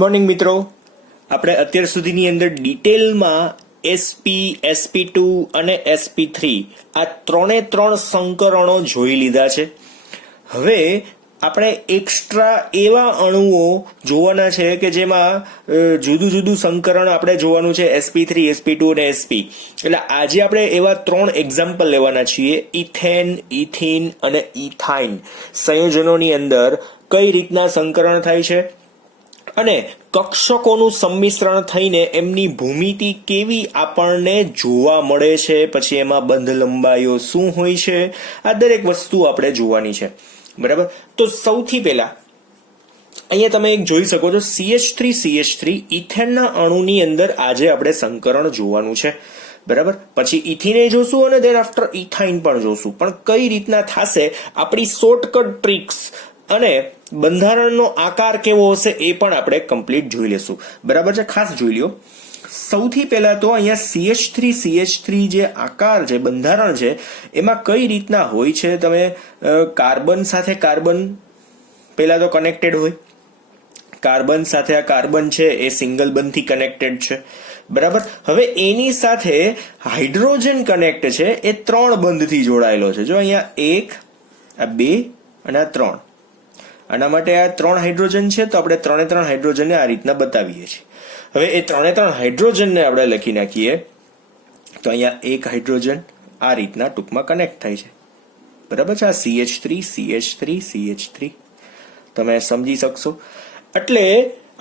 Morning મિત્રો, આપણે અત્યાર સુધીની અંદર ડિટેલમાં એસપી, sp2 અને sp3 આ ત્રણ સંકરણો જોઈ લીધા છે. હવે આપણે એક્સ્ટ્રા એવા અણુઓ જોવાના છે કે જેમાં જુદું જુદું સંકરણ આપણે જોવાનું છે, sp3, sp2 અને sp. એટલે આજે આપણે એવા 3 એક્ઝામ્પલ લેવાના છીએ, ઇથેન, ઇથીન અને ઇથાઇન સંયોજનોની અંદર કઈ રીતના સંકરણ થાય છે અને કક્ષકોનું સંમિશ્રણ થઈને એમની ભૂમિતિ કેવી આપણને જોવા મળે છે, પછી એમાં બંધ લંબાઈઓ શું હોય છે, આ દરેક વસ્તુ આપણે જોવાની છે. બરાબર. તો સૌથી પહેલા અહીંયા તમે એક જોઈ શકો છો, CH3 ઇથેનના અણુની અંદર આજે આપણે સંકરણ જોવાનું છે. બરાબર. પછી ઇથિને જોશું અને દેન આફ્ટર ઇથાઇન પણ જોશું. પણ કઈ રીતના થશે, આપણી શોર્ટકટ ટ્રિક્સ અને બંધારણનો આકાર કેવો હશે એ પણ આપણે કમ્પ્લીટ જોઈ લેશું. બરાબર છે, ખાસ જોઈ લ્યો. સૌથી પહેલા તો અહીંયા CH3 જે આકાર છે, બંધારણ છે, એમાં કઈ રીતના હોય છે. તમે કાર્બન સાથે કાર્બન પહેલા તો કનેક્ટેડ હોય, કાર્બન સાથે આ કાર્બન છે એ સિંગલ બંધથી કનેક્ટેડ છે. બરાબર. હવે એની સાથે હાઇડ્રોજન કનેક્ટ છે એ 3 બંધથી જોડાયેલો છે. જો અહીંયા 1, આ 2 અને આ 3. આના માટે આ 3 હાઇડ્રોજન છે, તો આપણે 3 હાઇડ્રોજનને આ રીતના બતાવીએ છીએ. હવે એ 3 હાઇડ્રોજનને આપણે લખી નાખીએ તો અહીંયા 1 હાઇડ્રોજન આ રીતના ટૂંકમાં કનેક્ટ થાય છે. બરાબર છે. આ CH3 તમે સમજી શકશો. એટલે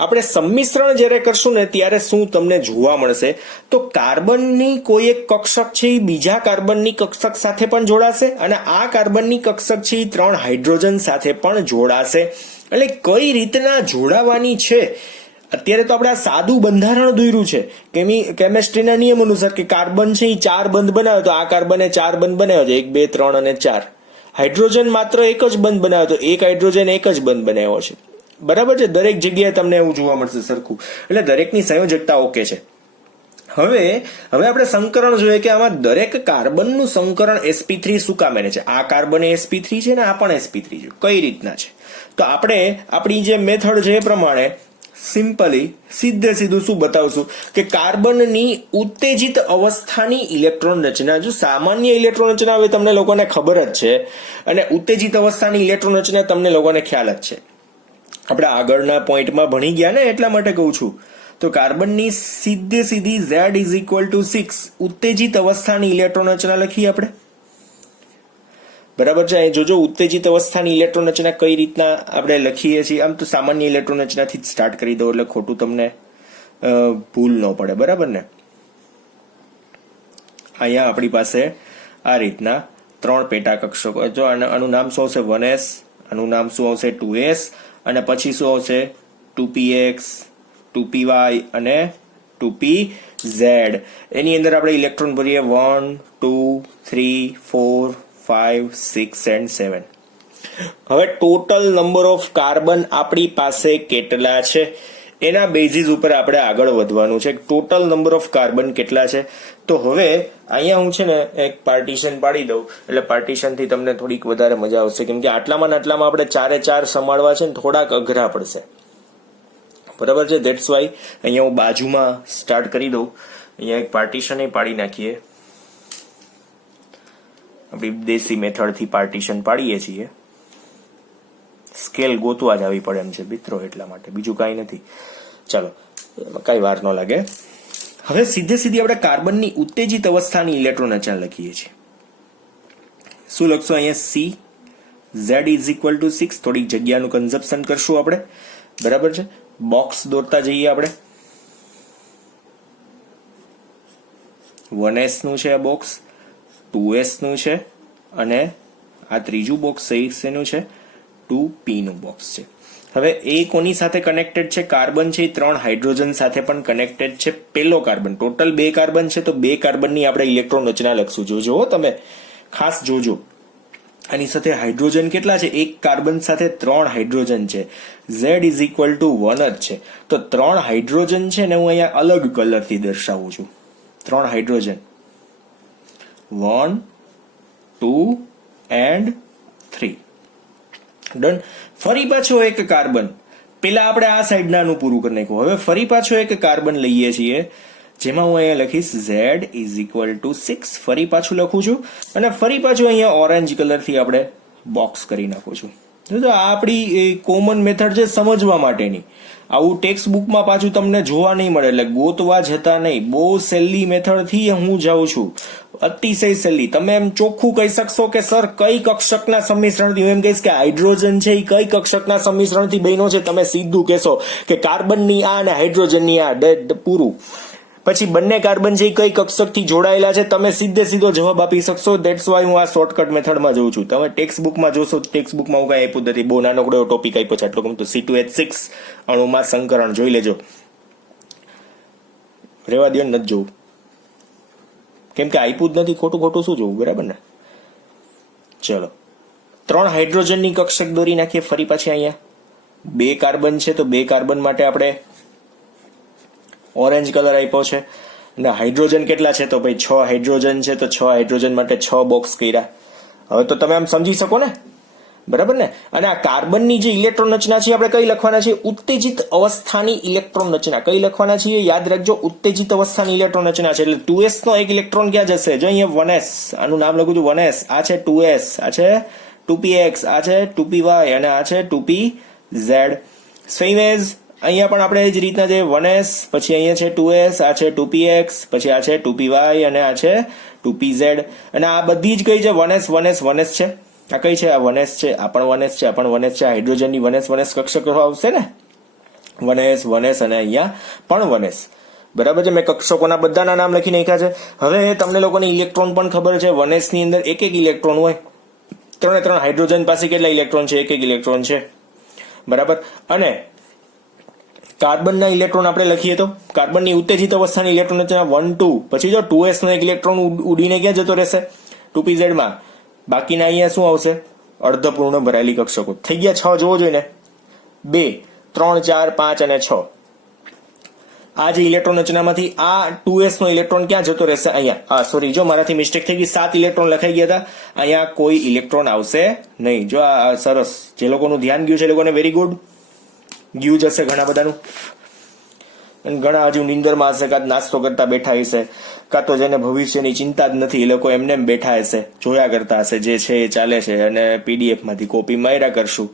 આપણે સંમિશ્રણ જ્યારે કરશું ને ત્યારે શું તમને જોવા મળશે, તો કાર્બનની કોઈ એક કક્ષક છે એ બીજા કાર્બનની કક્ષક સાથે પણ જોડાશે અને આ કાર્બનની કક્ષક છે એ 3 હાઇડ્રોજન સાથે પણ જોડાશે. એટલે કઈ રીતના જોડાવાની છે, અત્યારે તો આપણે આ સાદું બંધારણ દોર્યું છે કેમેસ્ટ્રીના નિયમ અનુસાર કે કાર્બન છે એ 4 બંધ બનાવ્યો, તો આ કાર્બને 4 બંધ બનાવ્યો છે, 1 2 3 અને 4. હાઇડ્રોજન માત્ર એક જ બંધ બનાવ્યો, તો એક હાઇડ્રોજન એક જ બંધ બનાવ્યો છે. બરાબર છે. દરેક જગ્યાએ તમને એવું જોવા મળશે સરખું. એટલે દરેકની સંયોજકતા ઓકે છે. હવે આપણે સંકરણ જોઈએ કે આમાં દરેક કાર્બનનું સંકરણ sp3 શું કામ બને છે. આ કાર્બન sp3 છે ને આ પણ sp3 છે. કઈ રીતના છે, તો આપણે આપણી જે મેથડ છે એ પ્રમાણે સિમ્પલી સીધું શું બતાવશું કે કાર્બનની ઉત્તેજિત અવસ્થાની ઇલેક્ટ્રોન રચના. જો સામાન્ય ઇલેક્ટ્રોન રચના હવે તમને લોકોને ખબર જ છે અને ઉત્તેજિત અવસ્થાની ઇલેક્ટ્રોન રચના તમને લોકોને ખ્યાલ જ છે, આપણે આગળના પોઈન્ટમાં ભણી ગયા ને એટલા માટે કહું છું. તો કાર્બનની સીધી Z = 6 ઉત્તેજિત અવસ્થાની ઇલેક્ટ્રોન રચના લખીએ આપણે. બરાબર છે. અહીં જોજો ઉત્તેજિત અવસ્થાની ઇલેક્ટ્રોન રચના કઈ રીતના આપણે લખીએ છીએ. આમ તો સામાન્ય ઇલેક્ટ્રોન રચનાથી જ સ્ટાર્ટ કરી દો એટલે ખોટું તમને ભૂલ ન પડે. બરાબર ને. અહીંયા આપણી પાસે આ રીતના 3 પેટા કક્ષકો. જો આનું નામ શું આવશે, 1s, આનું નામ શું આવશે, 2s, અને પછી શું આવશે 2px, 2py અને 2pz. એની અંદર આપણે ઇલેક્ટ્રોન ભરીએ 1 2 3 4 5 6 and 7. હવે ટોટલ નંબર ઓફ કાર્બન આપણી પાસે કેટલા છે એના બેઝિસ ઉપર આપણે આગળ વધવાનું છે. ટોટલ નંબર ઓફ કાર્બન કેટલા છે, તો હવે અહીંયા હું છે ને એક પાર્ટીશન પાડી દઉં એટલે પાર્ટીશનથી તમને થોડીક વધારે મજા આવશે, કેમ કે આટલામાં આપણે 4 સંભાળવા છે ને થોડાક અઘરા પડશે. બરાબર છે. ધેટ્સ વાય અહીંયા હું બાજુમાં સ્ટાર્ટ કરી દઉં. અહીંયા એક પાર્ટીશન પાડી નાખીએ. આપણી દેશી મેથડથી પાર્ટીશન પાડીએ છીએ. સ્કેલ ગોતવા જ આવી પડે એમ છે મિત્રો, એટલા માટે, બીજું કાંઈ નથી. ચાલો, કાંઈ વાર ન લાગે. હવે સીધી આપણે કાર્બનની ઉત્તેજિત અવસ્થાની ઇલેક્ટ્રોન રચના લખીએ છીએ. શું લખશું અહીંયા, Z = 6. થોડીક જગ્યાનું કન્ઝપ્શન કરશું આપણે. બરાબર છે. બોક્સ દોરતા જઈએ આપણે. 1s નું છે આ બોક્સ, 2s નું છે અને આ ત્રીજું બોક્સ શેનું છે, 2p નું બોક્સ છે. હવે એ કોની સાથે કનેક્ટેડ છે, કાર્બન છે એ 3 હાઇડ્રોજન સાથે પણ કનેક્ટેડ છે. પેલો કાર્બન, ટોટલ 2 કાર્બન છે તો 2 કાર્બનની આપણે ઇલેક્ટ્રોન રચના લખશું. જોજો તમે ખાસ જોજો. આની સાથે હાઇડ્રોજન કેટલા છે, 1 કાર્બન સાથે 3 હાઇડ્રોજન છે. Z = 1 જ છે. તો 3 હાઇડ્રોજન છે ને હું અહીંયા અલગ કલરથી દર્શાવું છું. 3 હાઇડ્રોજન, 1 2 and 3. ડન. ફરી પાછો એક કાર્બન, પેલા આપણે આ સાઈડના આનું પૂરું કરી નાખ્યું. હવે ફરી પાછો એક કાર્બન લઈએ છીએ, જેમાં હું અહીંયા લખીશ Z ઇઝ ઇક્વલ ટુ 6. ફરી પાછું લખું છું અને ફરી પાછું અહીંયા ઓરેન્જ કલરથી આપણે બોક્સ કરી નાખું છું. તો આ આપણી કોમન મેથડ છે સમજવા માટેની. આવું ટેક્સ્ટ બુકમાં પાછું તમને જોવા નહીં મળે, એટલે ગોતવા જતા નહીં. બહુ સહેલી મેથડથી હું જાઉં છું, અતિશય સહેલી. તમે એમ ચોખ્ખું કહી શકશો કે સર કઈ કક્ષકના સંમિશ્રણથી? હું એમ કહીશ કે હાઇડ્રોજન છે એ કઈ કક્ષકના સંમિશ્રણથી બન્યો છે. તમે સીધું કહેશો કે કાર્બનની આ અને હાઇડ્રોજનની આ, પૂરું. પછી બંને કાર્બન છે એ કઈ કક્ષકથી જોડાયેલા છે, તમે સીધો જવાબ આપી શકશો. ધેટ્સ વાય હું આ શોર્ટકટ મેથડમાં જોઉં છું. તમે ટેક્સ્ટ બુકમાં જોશો, ટેક્સ્ટ બુકમાં હું કઈ આપ્યું નથી, બહુ નાનકડો ટોપિક આપ્યો છે, આટલો ગમતો. C2H6 અણુમાં સંકરણ જોઈ લેજો. રેવા દો, નથી જોવું, કેમ કે આપ્યું જ નથી. ખોટું શું જોવું, બરાબર ને? ચલો, 3 હાઇડ્રોજનની કક્ષક દોરી નાખીએ. ફરી પાછી અહીંયા 2 કાર્બન છે, તો 2 કાર્બન માટે આપણે ઓરેન્જ કલર આપ્યો છે. અને હાઇડ્રોજન કેટલા છે? તો ભાઈ 6 હાઇડ્રોજન છે, તો 6 હાઇડ્રોજન માટે 6 બોક્સ કર્યા. હવે તો તમે આમ સમજી શકો ને, બરાબર ને? અને આ કાર્બનની જે ઇલેક્ટ્રોન રચના છે આપણે કઈ લખવાના છે? ઉત્તેજિત અવસ્થાની ઇલેક્ટ્રોન રચના. કઈ લખવાના છીએ? યાદ રાખજો, ઉત્તેજિત અવસ્થાની ઇલેક્ટ્રોન રચના છે. એટલે 2s નો એક ઇલેક્ટ્રોન ક્યાં જશે? જો અહીંયા 1s, આનું નામ લખું છું 1s. આ છે 2s, આ છે 2px, આ છે 2py અને આ છે 2pz. સેમ એઝ અહીંયા પણ આપણે એ જ રીતના જે 1s, પછી અહીંયા છે 2s, આ છે 2px, પછી આ છે 2py અને આ છે 2pz. અને આ બધી જ કઈ છે? 1s 1s 1s છે. આ કઈ છે? આ 1s છે, આ પણ 1s છે, આ પણ 1s છે. હાઇડ્રોજનની 1s કક્ષક આવશે ને, 1s 1s અને અહીંયા પણ 1s. બરાબર છે? મેં કક્ષકોના બધાના નામ લખી નાખ્યા છે. હવે તમને લોકોને ઇલેક્ટ્રોન પણ ખબર છે. 1s ની અંદર એક ઇલેક્ટ્રોન હોય. 3 હાઇડ્રોજન પાસે કેટલા ઇલેક્ટ્રોન છે? એક ઇલેક્ટ્રોન છે, બરાબર. અને કાર્બનના ઇલેક્ટ્રોન આપણે લખીએ તો કાર્બનની ઉત્તેજિત અવસ્થાની ઇલેક્ટ્રોન રચના 1 2. પછી જો 2s નો એક ઇલેક્ટ્રોન ઉડીને ક્યાં જતો રહેશે? 2pz માં. બાકીના અહીંયા શું આવશે? અર્ધપૂર્ણ ભરાયેલી કક્ષકો. થઈ ગયા 6 જોવો જોઈએ ને, 2 3 4 5 અને 6. આ જે ઇલેક્ટ્રોન રચનામાંથી આ 2s નો ઇલેક્ટ્રોન ક્યાં જતો રહેશે? અહીંયા. સોરી, જો મારાથી મિસ્ટેક થઈ ગઈ, 7 ઇલેક્ટ્રોન લખાઈ ગયા હતા. અહીંયા કોઈ ઇલેક્ટ્રોન આવશે નહીં. જો આ સરસ, જે લોકોનું ધ્યાન ગયું છે એ લોકોને વેરી ગુડ. ગયું જશે ઘણા બધાનું. અને ઘણા હજુ નિંદરમાં હશે, કાં નાસ્તો કરતા બેઠા હશે, કાં તો જેને ભવિષ્યની ચિંતા જ નથી એ લોકો એમને બેઠા હશે, જોયા કરતા હશે જે છે એ ચાલે છે, અને PDF માંથી કોપી માર્યા કરશું.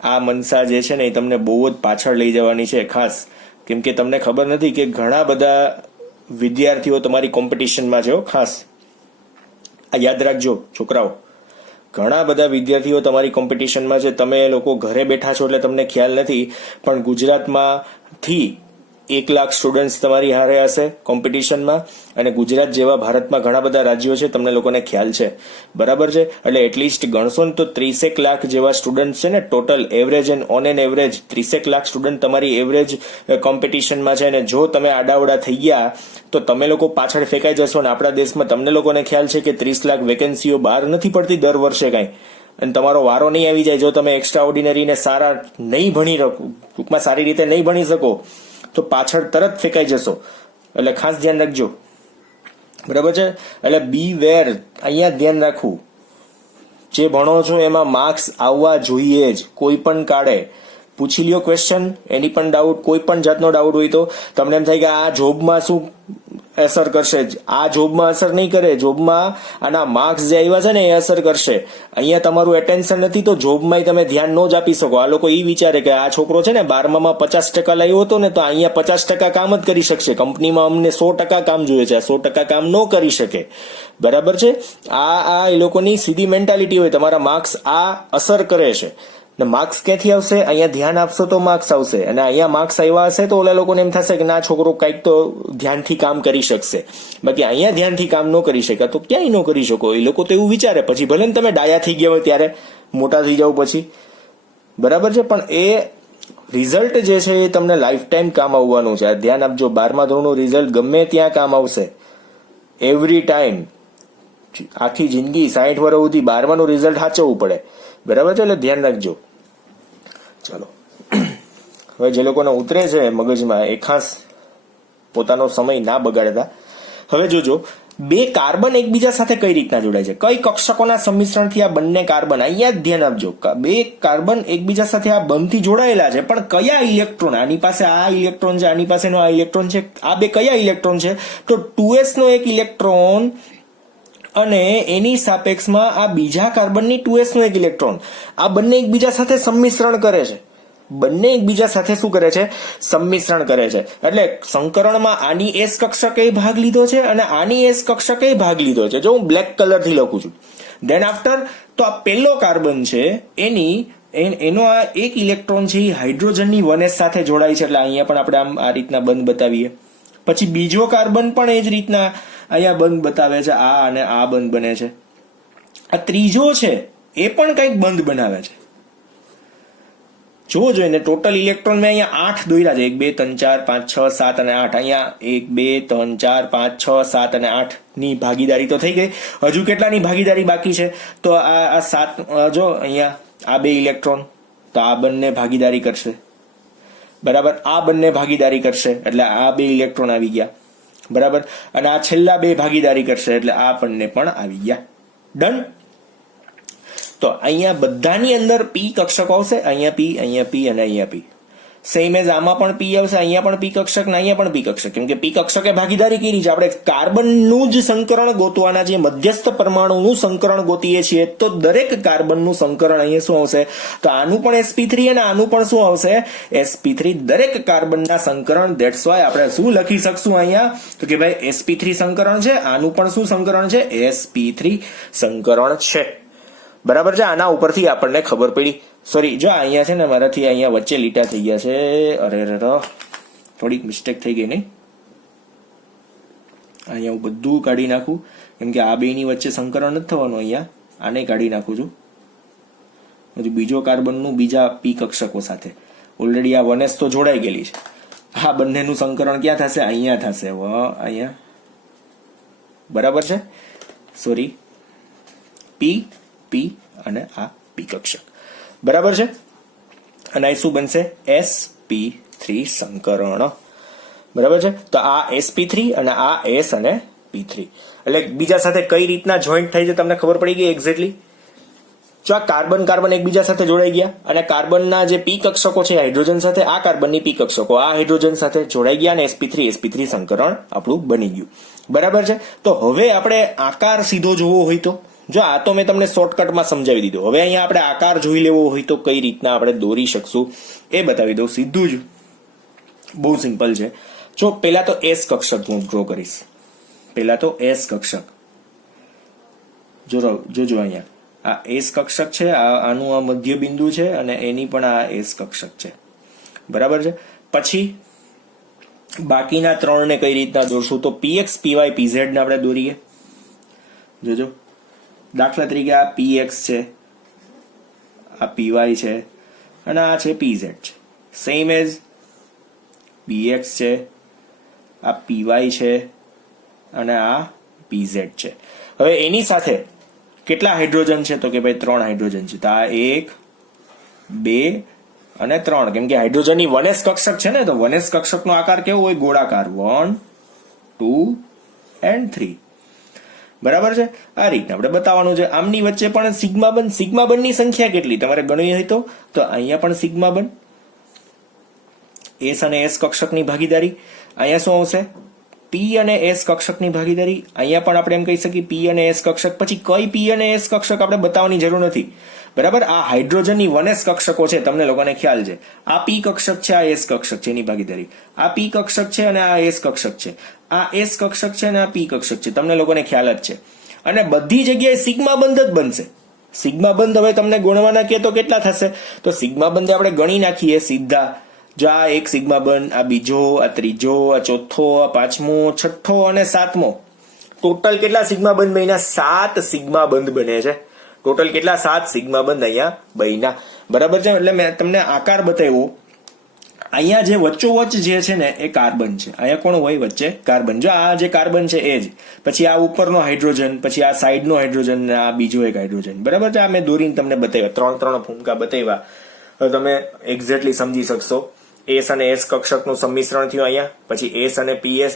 આ મનસા જે છે ને એ તમને બહુ જ પાછળ લઈ જવાની છે ખાસ, કેમ કે તમને ખબર નથી કે ઘણા બધા વિદ્યાર્થીઓ તમારી કોમ્પિટિશનમાં છે. ખાસ આ યાદ રાખજો છોકરાઓ, ઘણા બધા વિદ્યાર્થીઓ તમારી કોમ્પિટિશનમાં છે. તમે લોકો ઘરે બેઠા છો એટલે તમને ખ્યાલ નથી, પણ ગુજરાતમાંથી 1 લાખ સ્ટુડન્ટ્સ તમારી હારે હશે કોમ્પિટિશનમાં, અને ગુજરાત જેવા ભારતમાં ઘણા બધા રાજ્યો છે, તમને લોકોને ખ્યાલ છે, બરાબર છે? એટલે એટલીસ્ટ ગણશો ને તો 30 લાખ જેવા સ્ટુડન્ટ છે ને total average, and on an average 30 lakh student તમારી એવરેજ કોમ્પિટિશનમાં છે. અને જો તમે આડાવડા થઈ ગયા તો તમે લોકો પાછળ ફેંકાઈ જશો. અને આપણા દેશમાં તમને લોકોને ખ્યાલ છે કે 30 લાખ વેકેન્સીઓ બહાર નથી પડતી દર વર્ષે કાંઈ, અને તમારો વારો નહીં આવી જાય. જો તમે એક્સ્ટ્રા ઓર્ડિનરી ને સારા નહીં ભણી ટૂંકમાં સારી રીતે નહીં ભણી શકો તો પાછળ તરત ફેંકાઈ જશો. એટલે ખાસ ધ્યાન રાખજો, બરાબર છે? એટલે બી વેર, અહીંયા ધ્યાન રાખવું. જે ભણો છો એમાં માર્ક્સ આવવા જોઈએ જ, કોઈ પણ કાળે. પૂછી લ્યો ક્વેશ્ચન, એની પણ ડાઉટ, કોઈ પણ જાતનો ડાઉટ હોય તો. તમને એમ થાય કે આ જોબમાં શું અસર કરશે? આ જોબમાં અસર નહીં કરે. જોબમાં આના માર્ક્સ જે આવ્યા છે ને એ અસર કરશે. અહીંયા તમારું એટેન્શન નથી તો જોબમાં તમે ધ્યાન ન જ આપી શકો. આ લોકો એ વિચારે કે આ છોકરો છે ને 12માં 50% લાવ્યો હતો ને તો અહીંયા 50% કામ જ કરી શકશે, કંપનીમાં અમને 100% કામ જોઈએ છે, 100% કામ ન કરી શકે, બરાબર છે? આ એ લોકોની સીધી મેન્ટાલિટી હોય. તમારા માર્ક્સ આ અસર કરે છે. ને માર્ક્સ ક્યાંથી આવશે? અહીંયા ધ્યાન આપશો તો માર્ક્સ આવશે, અને અહીંયા માર્ક્સ આવ્યા હશે તો ઓલા લોકોને એમ થશે કે ના છોકરો કંઈક તો ધ્યાનથી કામ કરી શકશે. બાકી અહીંયા ધ્યાનથી કામ ન કરી શકે તો ક્યાંય ન કરી શકો. એ લોકો તો એવું વિચારે. પછી ભલે ને તમે ડાયા થઈ ગયા હોય ત્યારે, મોટા થઈ જાવ પછી, બરાબર છે? પણ એ રિઝલ્ટ જે છે એ તમને લાઈફ ટાઈમ કામ આવવાનું છે. ધ્યાન આપજો, 12મા ધોરણનું રિઝલ્ટ ગમે ત્યાં કામ આવશે, એવરી ટાઈમ. આખી જિંદગી 60 વર્ષ સુધી 12માનું રિઝલ્ટ સાચવવું પડે, બરાબર છે? એટલે ધ્યાન રાખજો. ચાલો, હવે જે લોકોને ઉતરે છે મગજમાં એ ખાસ પોતાનો સમય ના બગાડતા. હવે જોજો, બે કાર્બન એકબીજા સાથે કઈ રીતના જોડાય છે, કઈ કક્ષકોના સંમિશ્રણથી આ બંને કાર્બન, અહીંયા જ ધ્યાન આપજો, બે કાર્બન એકબીજા સાથે આ બંધથી જોડાયેલા છે, પણ કયા ઇલેક્ટ્રોન, આની પાસે આ ઇલેક્ટ્રોન છે, આની પાસેનો આ ઇલેક્ટ્રોન છે, આ બે કયા ઇલેક્ટ્રોન છે, તો 2s નો એક ઇલેક્ટ્રોન અને એની સાપેક્ષમાં આ બીજા કાર્બનની 2s નો એક ઇલેક્ટ્રોન, આ બંને એકબીજા સાથે સંમિશ્રણ કરે છે, બંને એકબીજા સાથે શું કરે છે, સંમિશ્રણ કરે છે. એટલે સંકરણમાં આની s કક્ષકે ભાગ લીધો છે અને આની s કક્ષકે ભાગ લીધો છે. જો હું બ્લેક કલર થી લખું છું, ધેન આફ્ટર તો આ પહેલો કાર્બન છે એનો આ એક ઇલેક્ટ્રોન છે એ હાઇડ્રોજનની 1s સાથે જોડાય છે, એટલે અહીંયા પણ આપણે આમ આ રીતના બંધ બતાવીએ. પછી બીજો કાર્બન પણ એ જ રીતના અહીંયા બંધ બતાવે છે, આ અને આ બંધ બને છે. આ ત્રીજો છે એ પણ કંઈક બંધ બનાવે છે. જોવો જોઈએ ને, ટોટલ ઇલેક્ટ્રોન મેં અહીંયા 8 દોર્યા છે, 1 2 3 4 5 6 7 અને 8. અહીંયા 1 2 3 4 5 6 7 અને 8 ની ભાગીદારી તો થઈ ગઈ. હજુ કેટલાની ભાગીદારી બાકી છે, તો આ 7, જો અહીંયા આ બે ઇલેક્ટ્રોન, તો આ બંને ભાગીદારી કરશે, બરાબર, આ બંને ભાગીદારી કરશે, એટલે આ બે ઇલેક્ટ્રોન આવી ગયા, બરાબર, અને આ છેલ્લા બે ભાગીદારી કરશે, એટલે આ બંને પણ આવી ગયા. ડન. તો અહીંયા બધાની અંદર p કક્ષક આવશે, અહીંયા p, અહીંયા p અને અહીંયા p. સેમ એઝ આમાં પણ p આવશે, અહીંયા પણ p કક્ષક ને અહીંયા પણ p કક્ષક, કેમ કે p કક્ષકે ભાગીદારી કરી છે. આપણે કાર્બનનું જ સંકરણ ગોતવાના છે, મધ્યસ્થ પરમાણુનું સંકરણ ગોતીએ છીએ, તો દરેક કાર્બનનું સંકરણ અહીંયા શું આવશે, તો આનું પણ sp3 અને આનું પણ શું આવશે, sp3. દરેક કાર્બનના સંકરણ, ધેટ્સ વાય આપણે શું લખી શકશું અહીંયા, તો કે ભાઈ sp3 સંકરણ છે, આનું પણ શું સંકરણ છે, sp3 સંકરણ છે, બરાબર છે. આના ઉપરથી આપણને ખબર પડી. સોરી, જો અહીંયા છે ને મારાથી અહીંયા વચ્ચે લીટા થઈ ગયા છે, અરે થોડીક મિસ્ટેક થઈ ગઈ નહીં, અહીંયા હું બધું કાઢી નાખું, કેમ કે આ બેની વચ્ચે સંકરણ નથી થવાનું, અહીંયા આને કાઢી નાખું છું. હજુ બીજો કાર્બનનું બીજા p કક્ષકો સાથે ઓલરેડી આ 1s તો જોડાઈ ગયેલી છે. આ બંનેનું સંકરણ ક્યાં થશે, અહીંયા થશે, અહીંયા, બરાબર છે. સોરી, p અને આ p કક્ષક, બરાબર છે. અને આ શું બનશે, sp3 સંકરણ, બરાબર છે. તો આ sp3 અને આ s અને p3, એટલે બીજા સાથે કઈ રીતના જોઈન્ટ થાય છે તમને ખબર પડી ગઈ એક્ઝેક્ટલી. જો આ કાર્બન એકબીજા સાથે જોડાઈ ગયા અને કાર્બનના જે p કક્ષકો છે હાઇડ્રોજન સાથે, આ કાર્બનની p કક્ષકો આ હાઇડ્રોજન સાથે જોડાઈ ગયા અને sp3 સંકરણ આપણું બની ગયું, બરાબર છે. તો હવે આપણે આકાર સીધો જોવો હોય તો, જો આ તો મેં તમને શોર્ટકટમાં સમજાવી દીધું, હવે અહીંયા આપણે આકાર જોઈ લેવો હોય તો કઈ રીતના આપણે દોરી શકશું એ બતાવી દઉં. સીધું જ, બહુ સિમ્પલ છે. જો પહેલા તો s કક્ષક હું ડ્રો કરીશ, પહેલા તો s કક્ષક જોજો અહીંયા આ s કક્ષક છે, આનું આ મધ્ય બિંદુ છે અને એની પણ આ s કક્ષક છે, બરાબર છે. પછી બાકીના ત્રણને કઈ રીતના દોરશું, તો px py pz ને આપણે દોરીએ. જોજો, દાખલા તરીકે આ px છે, આ py છે અને આ છે pz છે. સેમ એઝ px છે, આ py છે અને આ pz છે. હવે એની સાથે કેટલા હાઇડ્રોજન છે, તો કે ભાઈ 3 હાઇડ્રોજન છે. તો આ 1 2 અને 3, કેમ કે હાઇડ્રોજનની 1s કક્ષક છે ને, તો 1s કક્ષકનો આકાર કેવો હોય, ગોળાકાર, 1 2 and 3, બરાબર છે. આ રીતના આપણે બતાવવાનું છે. આમની વચ્ચે પણ સિગ્મા બંધની સંખ્યા કેટલી તમારે ગણવી હોય તો અહીંયા પણ સિગ્મા બંધ, s અને s કક્ષકની ભાગીદારી, અહીંયા શું આવશે, p અને s કક્ષકની ભાગીદારી. અહીંયા પણ આપણે એમ કહી શકીએ p અને s કક્ષક. પછી કઈ p અને s કક્ષક આપણે બતાવવાની જરૂર નથી, બરાબર. આ હાઇડ્રોજનની 1s કક્ષકો છે, તમને લોકોને ખ્યાલ છે. આ p કક્ષક છે, આ s કક્ષક છે, એની ભાગીદારી. આ p કક્ષક છે અને આ s કક્ષક છે, આ s કક્ષક છે અને આ p કક્ષક છે, તમને લોકોને ખ્યાલ જ છે. અને બધી જગ્યાએ સિગ્મા બંધ જ બનશે. સિગ્મા બંધ હવે તમને ગણવાના કે તો કેટલા થશે, તો સિગ્મા બંધ આપણે ગણી નાખીએ સીધા. જો આ એક સિગ્મા બંધ, આ બીજો, આ ત્રીજો, આ ચોથો, આ પાંચમો, છઠ્ઠો અને સાતમો, ટોટલ કેટલા સિગ્મા બંધ બન્યા, 7 સિગ્મા બંધ બને છે. ટોટલ કેટલા, 7 સિગ્મા બંધ અહીંયા બન્યા, બરાબર છે. એટલે મેં તમને આકાર બતાવ્યો. અહીંયા જે વચ્ચોવચ્ચ જે છે ને એ કાર્બન છે, અહીંયા કોણ હોય વચ્ચે, કાર્બન. જો આ જે કાર્બન છે એ જ, પછી આ ઉપરનો હાઇડ્રોજન, પછી આ સાઈડનો હાઇડ્રોજન ને આ બીજો એક હાઇડ્રોજન, બરાબર છે. આ મેં દોરીને તમને બતાવ્યા, 3 ફૂમકા બતાવ્યા, તમે એક્ઝેક્ટલી સમજી શકશો એસ અને એસ કક્ષકનું સંમિશ્રણ થયું અહીંયા, પછી એસ અને પીએસ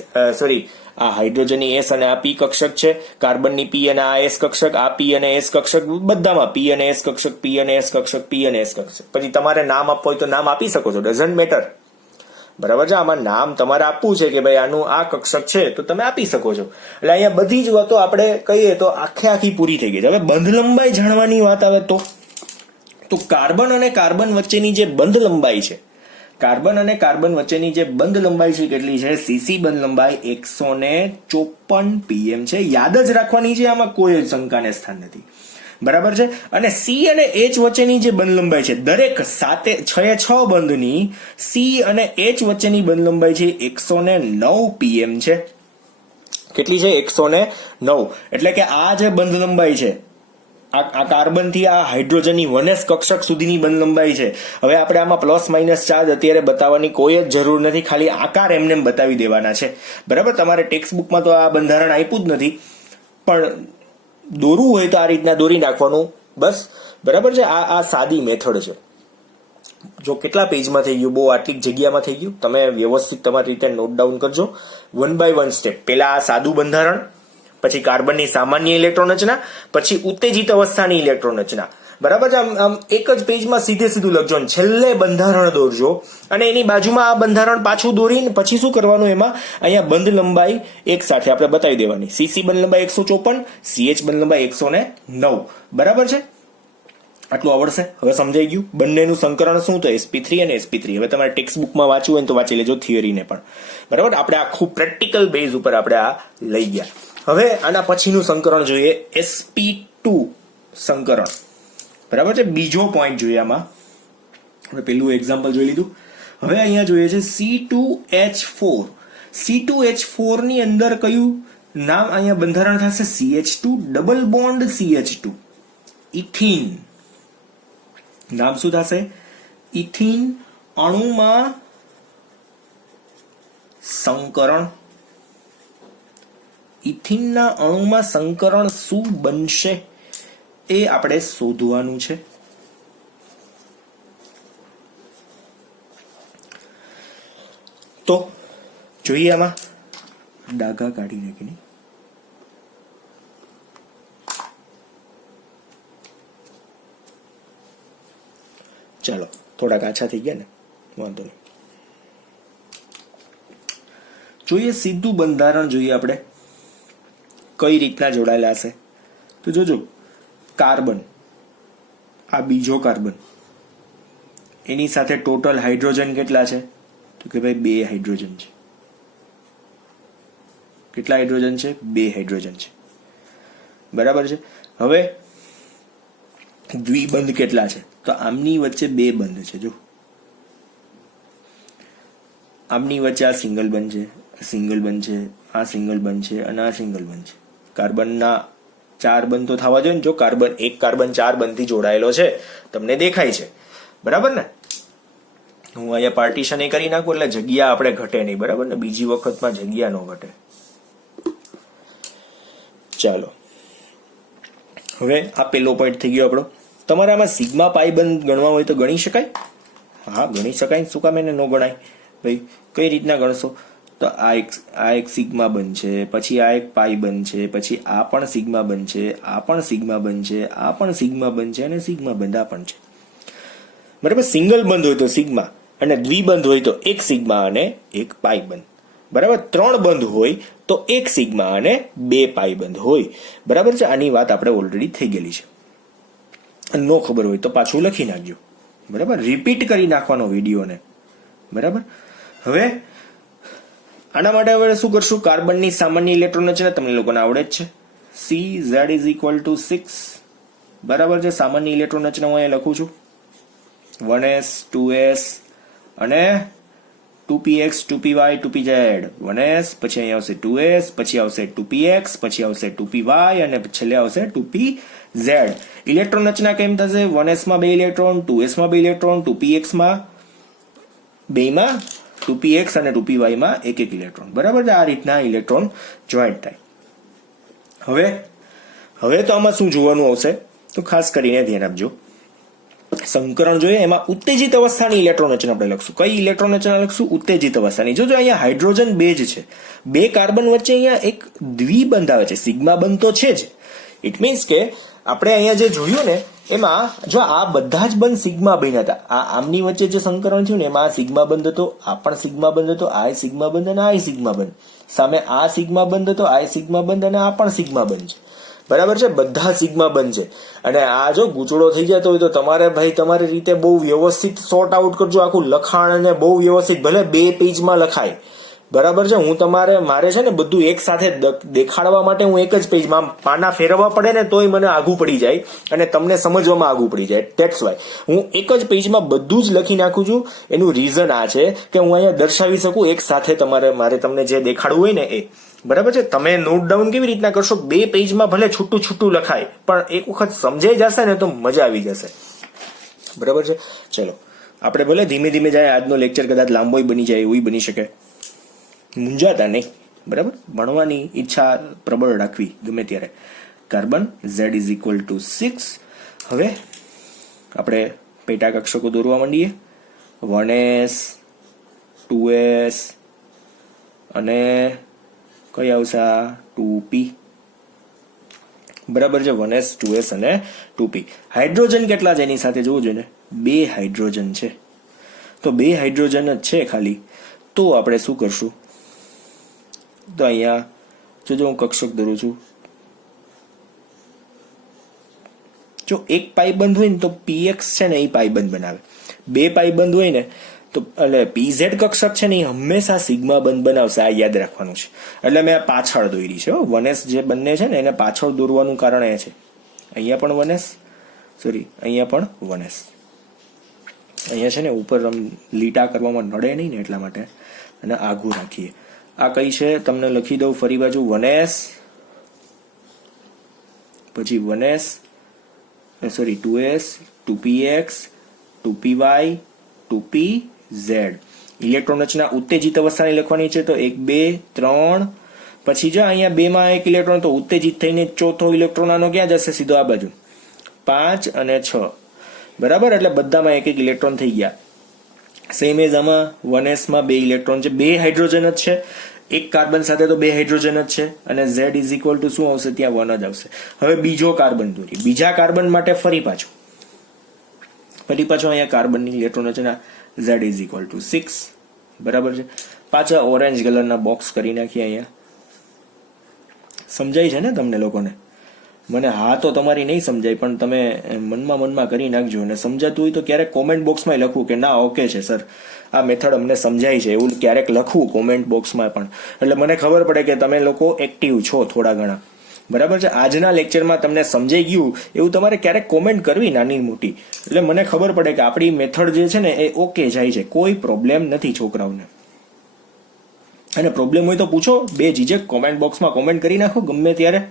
આ હાઇડ્રોજનની એસ અને આ પી કક્ષક છે, કાર્બનની પી અને આ એસ કક્ષક, આ પી અને એસ કક્ષક, બધામાં પી અને એસ કક્ષક, પી અને એસ કક્ષક, પી અને એસ કક્ષક. પછી તમારે નામ આપવું હોય તો નામ આપી શકો છો, ડઝન્ટ મેટર. બરાબર છે. આમાં નામ તમારે આપવું છે કે ભાઈ આનું આ કક્ષક છે તો તમે આપી શકો છો. એટલે અહીંયા બધી જ વાતો આપણે કહીએ તો આખી પૂરી થઈ ગઈ છે. હવે બંધ લંબાઈ જાણવાની વાત આવે તો કાર્બન અને કાર્બન વચ્ચેની જે બંધ લંબાઈ છે, કાર્બન અને કાર્બન વચ્ચેની જે બંધ લંબાઈ છે કેટલી છે? સીસી બંધ લંબાઈ 154 pm છે. યાદ જ રાખવાની છે, આમાં કોઈ શંકાને સ્થાન નથી. બરાબર છે. અને સી અને એચ વચ્ચેની જે બંધ લંબાઈ છે, દરેક 6 બંધની સી અને એચ વચ્ચેની બંધ લંબાઈ છે 109 pm છે. કેટલી છે? 109. એટલે કે આ જે બંધ લંબાઈ છે, આ કાર્બન થી આ હાઇડ્રોજનની 1s કક્ષક સુધીની બંધ લંબાઈ છે. હવે આપણે આમાં પ્લસ માઇનસ ચાર્જ અત્યારે બતાવવાની કોઈ જ જરૂર નથી, ખાલી આકાર એમને બતાવી દેવાના છે. બરાબર. તમારે ટેક્સ્ટ બુકમાં તો આ બંધારણ આપ્યું જ નથી, પણ દોરવું હોય તો આ રીતના દોરી નાખવાનું બસ. બરાબર છે. આ સાદી મેથડ છે. જો કેટલા પેજમાં થઈ ગયું? બહુ આટલી જગ્યામાં થઈ ગયું. તમે વ્યવસ્થિત તમારી રીતે નોટ ડાઉન કરજો, 1 by 1 સ્ટેપ. પેલા આ સાદું બંધારણ, પછી કાર્બનની સામાન્ય ઇલેક્ટ્રોન રચના, પછી ઉત્તેજિત અવસ્થાની ઇલેક્ટ્રોન રચના. બરાબર છે. આમ એક જ પેજમાં સીધું લખજો, છેલ્લે બંધારણ દોરજો અને એની બાજુમાં આ બંધારણ પાછું દોરીને પછી શું કરવાનું? એમાં અહીંયા બંધ લંબાઈ એક સાથે આપણે બતાવી દેવાની. સીસી બંધ લંબાઈ 154, સીએચ બંધ લંબાઈ 109. બરાબર છે. આટલું આવડશે. હવે સમજાઈ ગયું બંનેનું સંકરણ શું? તો sp3 અને sp3. હવે તમારે ટેક્સ્ટ બુકમાં વાંચવું હોય તો વાંચી લેજો, થિયરીને પણ. બરાબર. આપણે આખું પ્રેક્ટિકલ બેઝ ઉપર આપણે આ લઈ ગયા. હવે આના પછીનું સંકરણ જોઈએ, sp2 સંકરણ. બરાબર છે. બીજો પોઈન્ટ જોઈએ આમાં. આપણે પેલું એક્ઝામ્પલ જોઈ લીધું. હવે અહીંયા જોઈએ છે C2H4. C2H4 ની અંદર કયું નામ અહીંયા બંધારણ થશે? CH2 double bond CH2, ethene. નામ શું થશે? ઇથિન. અણુમાં સંકરણ. ઇથિનના અણુમાં સંકરણ શું બનશે એ આપણે શોધવાનું છે. તો જોઈએ આમાં ડાઘા કાઢી નાખીને. ચાલો થોડાક આછા થઈ ગયા ને, વાંધો નહીં. જોઈએ સીધું બંધારણ જોઈએ આપણે કઈ રીતના જોડાયેલા હશે. તો જોજો, કાર્બન, આ બીજો કાર્બન, એની સાથે ટોટલ હાઇડ્રોજન કેટલા છે? તો કે ભાઈ 2 હાઇડ્રોજન છે. કેટલા હાઇડ્રોજન છે? 2 હાઇડ્રોજન છે. બરાબર છે. હવે દ્વિબંધ કેટલા છે? તો આમની વચ્ચે 2 બંધ છે. જો આમની વચ્ચે આ સિંગલ બંધ છે, આ સિંગલ બંધ છે, આ સિંગલ બંધ છે અને આ સિંગલ બંધ છે. કાર્બનના 4 બંધ તો થવા જોઈએ ને. જો એક કાર્બન 4 બંધથી જોડાયેલો છે, તમને દેખાય છે. બરાબર ને. હું અહીંયા પાર્ટીશન એ કરી નાખું એટલે જગ્યા આપણે ઘટે નહીં. બરાબર ને. બીજી વખતમાં જગ્યા ન ઘટે. ચાલો હવે આ પેલો પોઈન્ટ થઈ ગયો આપણો. તમારે આમાં સિગ્મા પાઈ બંધ ગણવા હોય તો ગણી શકાય. હા, ગણી શકાય. શું કામ એને ન ગણાય ભાઈ? કઈ રીતના ગણશો? તો આ એક સિગ્મા બંધ છે, પછી આ એક પાઈ બંધ છે, પછી આ પણ સિગ્મા બંધ છે, આ પણ સિગ્મા બંધ છે, આ પણ સિગ્મા બંધ છે અને સિગ્મા બંધ આ પણ છે. બરાબર. સિંગલ બંધ હોય તો સિગ્મા અને દ્વિબંધ હોય તો એક સિગ્મા અને એક પાઈ બંધ. બરાબર. 3 બંધ હોય તો એક સિગ્મા અને 2 પાઈ બંધ હોય. બરાબર છે. આની વાત આપણે ઓલરેડી થઈ ગયેલી છે. નો ખબર હોય તો પાછું લખી નાખજો. બરાબર. રિપીટ કરી નાખવાનો વિડીયોને. બરાબર. હવે આના માટે હવે શું કરશું? કાર્બનની સામાન્ય ઇલેક્ટ્રોન રચના તમને લોકોને આવડે જ છે. CZ=6. બરાબર છે. સામાન્ય ઇલેક્ટ્રોન રચના હું અહીંયા લખું છું. 1s 2s અને 2px 2py 2pz. 1s, પછી અહીંયા આવશે 2s, પછી આવશે 2px, પછી આવશે 2py અને છેલ્લે આવશે 2pz. ઇલેક્ટ્રોન રચના કેમ થશે? 1s માં 2 ઇલેક્ટ્રોન, 2s માં 2 ઇલેક્ટ્રોન, 2px માં 2 માં 2px અને 2py માં 1 ઇલેક્ટ્રોન. બરાબર. આ રીતના ઇલેક્ટ્રોન જોઈન્ટ થાય. હવે તો આમાં શું જોવાનું આવશે? તો ખાસ કરીને ધ્યાન આપજો. સંકરણ જોઈએ એમાં ઉત્તેજિત અવસ્થાની ઇલેક્ટ્રોન રચના આપણે લખશું. કઈ ઇલેક્ટ્રોન રચના લખશું? ઉત્તેજિત અવસ્થાની. જો અહીંયા હાઇડ્રોજન બેઝ છે, બે કાર્બન વચ્ચે અહીંયા એક દ્વિબંધ આવે છે, સિગ્મા બંધ તો છે જ. ઇટ મીન્સ કે આપણે અહીંયા જે જોયું ને એમાં જો આ બધા જ બંધ સિગ્મા બંધ હતા, આ આમની વચ્ચે જે સંકરણ થયું ને એમાં આ સિગ્મા બંધ હતો, આ પણ સિગ્મા બંધ હતો, આ સિગ્મા બંધ અને આ સિગ્મા બંધ. સામે આ સિગ્મા બંધ હતો, આ સિગ્મા બંધ અને આ પણ સિગ્મા બંધ છે. બરાબર છે, બધા સિગ્મા બંધ છે. અને આ જો ગૂંચળો થઈ જતો હોય તો તમારે ભાઈ તમારી રીતે બહુ વ્યવસ્થિત સોર્ટ આઉટ કરજો આખું લખાણ, અને બહુ વ્યવસ્થિત, ભલે 2 પેજમાં લખાય. બરાબર છે, હું મારે છે ને બધું એક સાથે દેખાડવા માટે હું એક જ પેજમાં પાના ફેરવવા પડે ને તોય મને આઘું પડી જાય અને તમને સમજવામાં આઘું પડી જાય. ધેટ્સ વાય હું એક જ પેજમાં બધું જ લખી નાખું છું. એનું રીઝન આ છે કે હું અહીંયા દર્શાવી શકું એક સાથે મારે તમને જે દેખાડવું હોય ને એ. બરાબર છે, તમે નોટ ડાઉન કેવી રીતના કરશો? 2 પેજમાં ભલે છૂટું છૂટું લખાય પણ એક વખત સમજાઈ જશે ને તો મજા આવી જશે. બરાબર છે, ચલો આપણે ભલે ધીમે ધીમે જાય. આજનો લેક્ચર કદાચ લાંબોય બની જાય, એવું બની શકે. મૂંઝાતા નહીં. બરાબર, ભણવાની ઈચ્છા પ્રબળ રાખવી ગમે ત્યારે. Carbon Z is equal to 6. હવે આપણે પેટા કક્ષકો દોરવા માંડીએ. 1s 2s અને કઈ આવશે આ 2p. બરાબર છે, 1s 2s અને 2p. હાઇડ્રોજન કેટલા છે એની સાથે જોવું જોઈએ ને, 2 હાઇડ્રોજન છે. તો 2 હાઇડ્રોજન જ છે ખાલી. તો આપણે શું કરશું? તો અહીંયા જો હું કક્ષક દોરું છું, જો એક પાઈબંધ હોય ને તો px છે ને એ પાઈબંધ બનાવે. 2 પાઈબંધ હોય ને તો એટલે pz કક્ષક છે ને એ હંમેશા સિગ્મા બંધ બનાવશે. આ યાદ રાખવાનું છે. એટલે મેં આ પાછળ દોરી છે. 1s જે બંને છે ને એને પાછળ દોરવાનું કારણ એ છે. અહીંયા પણ 1s, સોરી અહીંયા પણ 1s. અહીંયા છે ને ઉપર લીટા કરવામાં નડે નહીં ને એટલા માટે અને આઘું રાખીએ. આ કઈ છે તમને લખી દઉં ફરી બાજુ. 1s પછી 1s sorry 2s 2px 2py 2pz. Electron રચના ઉત્તેજિત અવસ્થાની લખવાની છે. તો 1 2 3 પછી જો અહીંયા 2 માં એક ઇલેક્ટ્રોન તો ઉત્તેજિત થઈને ચોથો ઇલેક્ટ્રોન આનો ક્યાં જશે? સીધો આ બાજુ. 5 અને 6. બરાબર, એટલે બધામાં એક ઇલેક્ટ્રોન થઈ ગયા. સેમ એઝ આમાં 1s માં 2 ઇલેક્ટ્રોન છે, 2 હાઇડ્રોજન જ છે. એક કાર્બન સાથે તો 2 હાઇડ્રોજન જ છે અને Z ઇઝ ઇક્વલ ટુ શું આવશે? ત્યાં 1 જ આવશે. હવે બીજો કાર્બન દોરી. બીજા કાર્બન માટે ફરી પાછું અહીંયા કાર્બનની ઇલેક્ટ્રોન રચના Z ઇઝ ઇક્વલ ટુ 6. બરાબર છે, પાછા ઓરેન્જ કલરના બોક્સ કરી નાખીએ. અહીંયા સમજાય છે ને તમને લોકોને? મને હા તો તમારી નહીં સમજાય પણ તમે મનમાં કરી નાખજો. અને સમજાતું હોય તો ક્યારેક કોમેન્ટ બોક્સમાં લખવું કે ના ઓકે છે સર, આ મેથડ અમને સમજાય છે, એવું ક્યારેક લખવું કોમેન્ટ બોક્સમાં પણ. એટલે મને ખબર પડે કે તમે લોકો એક્ટિવ છો થોડા ઘણા. બરાબર છે, આજના લેક્ચરમાં તમને સમજાઈ ગયું એવું તમારે ક્યારેક કોમેન્ટ કરવી નાની મોટી. એટલે મને ખબર પડે કે આપણી મેથડ જે છે ને એ ઓકે જાય છે, કોઈ પ્રોબ્લેમ નથી છોકરાઓને. અને પ્રોબ્લેમ હોય તો પૂછો, બે જીજક કોમેન્ટ બોક્સમાં કોમેન્ટ કરી નાખો ગમે ત્યારે.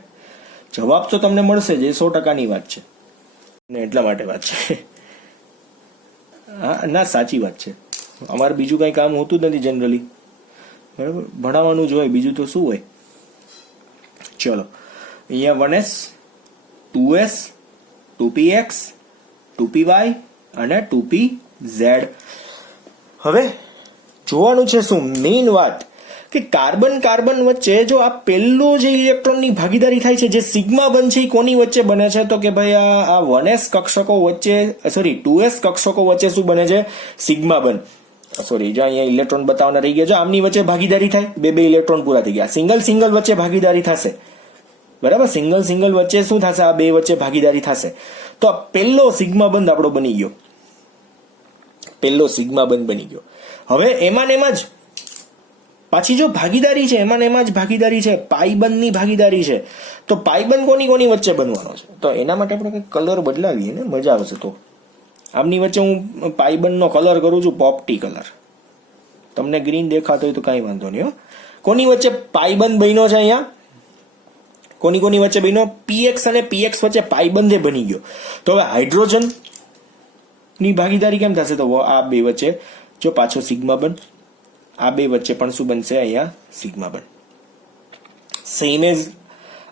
જવાબ તો તમને મળશે જ, એ 100%ની વાત છે. ને એટલા માટે વાત છે. હા ના સાચી વાત છે. અમારે બીજું કઈ કામ હોતું જ નથી જનરલી. બરાબર, ભણાવવાનું જ હોય, બીજું તો શું હોય. ચલો અહીંયા 1s 2s 2px 2py અને 2pz. હવે જોવાનું છે શું મેઇન વાત કે કાર્બન વચ્ચે જો આ પહેલો જે ઇલેક્ટ્રોનની ભાગીદારી થાય છે જે સિગ્મા બંધ છે એ કોની વચ્ચે બને છે? તો કે ભાઈ આ 1s કક્ષકો વચ્ચે, સોરી 2s કક્ષકો વચ્ચે શું બને છે? સિગ્મા બંધ. સોરી જો અહીંયા ઇલેક્ટ્રોન બતાવવાના રહી ગયા. જો આમની વચ્ચે ભાગીદારી થાય, 2 ઇલેક્ટ્રોન પૂરા થઈ ગયા. સિંગલ વચ્ચે ભાગીદારી થશે. બરાબર, સિંગલ વચ્ચે શું થશે? આ 2 વચ્ચે ભાગીદારી થશે. તો પહેલો સિગ્મા બંધ આપણો બની ગયો. પહેલો સિગ્મા બંધ બની ગયો. હવે એમાં જ પાછી જો ભાગીદારી છે, એમાં જ ભાગીદારી છે, પાઈબંધની ભાગીદારી છે. તો પાઈબંધ કોની વચ્ચે બનવાનો છે? તો એના માટે આપણે કલર બદલાવીએ ને, મજા આવશે. તો આમની વચ્ચે હું પાઈબંધનો કલર કરું છું પોપટી કલર. તમને ગ્રીન દેખાતો હોય તો કઈ વાંધો નહીં. કોની વચ્ચે પાઈબંધ બન્યો છે? અહીંયા કોની વચ્ચે બન્યો? px અને px વચ્ચે પાઈબંધે બની ગયો. તો હવે હાઇડ્રોજન ની ભાગીદારી કેમ થશે? તો આ 2 વચ્ચે જો પાછો સિગ્મા બંધ, આ 2 વચ્ચે પણ શું બનશે? અહીંયા સિગ્મા બંધ. સેમ એઝ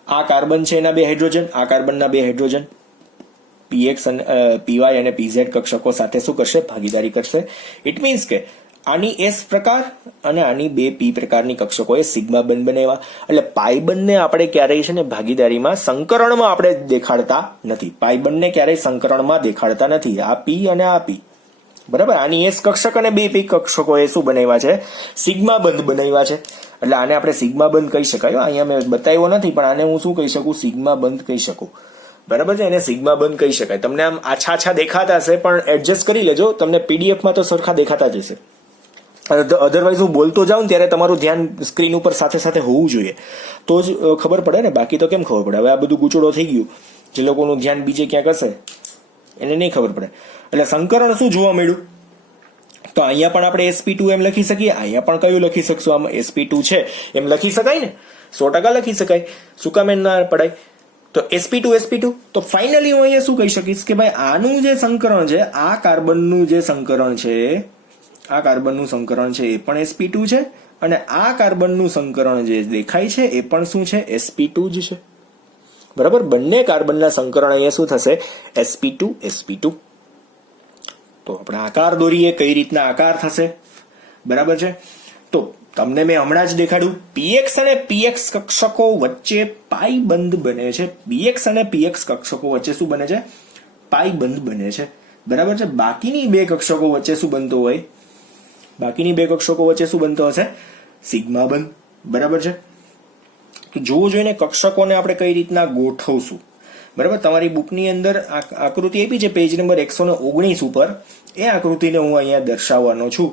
આ કાર્બન છે એના 2 હાઇડ્રોજન, આ કાર્બનના 2 હાઇડ્રોજન. પીએક્સ અને પીવાય અને પીઝેડ કક્ષકો સાથે શું કરશે? ભાગીદારી કરશે. ઇટ મીન્સ કે આની એસ પ્રકાર અને આની બે પી પ્રકારની કક્ષકોએ સિગ્મા બંધ બનાવ્યા. એટલે પાઈ બંધને આપણે ક્યારેય છે ને ભાગીદારીમાં સંકરણમાં આપણે દેખાડતા નથી. પાઈ બંધને ક્યારેય સંકરણમાં દેખાડતા નથી. આ પી અને આ પી, બરાબર. આની એસ કક્ષક અને બે પી કક્ષકોએ શું બનાવ્યા છે? સિગ્મા બંધ બનાવ્યા છે. એટલે આને આપણે સિગ્મા બંધ કહી શકાય. અહીંયા મેં બતાવ્યો નથી, પણ આને હું શું કહી શકું? સિગ્મા બંધ કહી શકું, બરાબર છે. એને સિગ્મા બંધ કહી શકાય. તમને આમ આછા આછા દેખાતા હશે, પણ એડજસ્ટ કરી લેજો, તમને પીડીએફમાં તો સરખા દેખાતા જ હશે. અધરવાઇઝ હું બોલતો જાઉં ત્યારે તમારું ધ્યાન સ્ક્રીન ઉપર સાથે સાથે હોવું જોઈએ, તો જ ખબર પડે ને. બાકી તો કેમ ખબર પડે? હવે આ બધું ગુચડો થઈ ગયું, જે લોકોનું ધ્યાન બીજે ક્યાંક હશે એને નહીં ખબર પડે. એટલે સંકરણ શું જોવા મળ્યું? તો અહીંયા પણ આપણે sp2 એમ લખી શકીએ. અહીંયા પણ કયું લખી શકશું? આમ sp2 છે એમ લખી શકાય ને, 100% લખી શકાય. શું કામ એમ ના પડાય? તો sp2 તો ફાઇનલી હું અહીંયા શું કહી શકીશ કે ભાઈ આનું જે સંકરણ છે, આ કાર્બનનું જે સંકરણ છે, આ કાર્બનનું સંકરણ છે એ પણ sp2 છે, અને આ કાર્બનનું સંકરણ જે દેખાય છે એ પણ શું છે? sp2 જ છે, બરાબર. બંને કાર્બનના સંકરણ અહીંયા શું થશે? sp2. તો આપણે આકાર દોરીએ, કઈ રીતના આકાર થશે, બરાબર છે. તો તમને મેં હમણાં જ દેખાડ્યું, px અને px કક્ષકો વચ્ચે પાઈ બંધ બને છે. px અને px કક્ષકો વચ્ચે શું બને છે? પાઈ બંધ બને છે, બરાબર છે. બાકીની બે કક્ષકો વચ્ચે શું બનતો હોય? બાકીની બે કક્ષકો વચ્ચે શું બનતો હશે? સિગ્મા બંધ, બરાબર છે. તો જોવું જોઈએ ને કક્ષકોને આપણે કઈ રીતના ગોઠવશું, બરાબર. તમારી બુકની અંદર આકૃતિ આપી છે પેજ નંબર 119 ઉપર, એ આકૃતિને હું અહીંયા દર્શાવવાનો છું,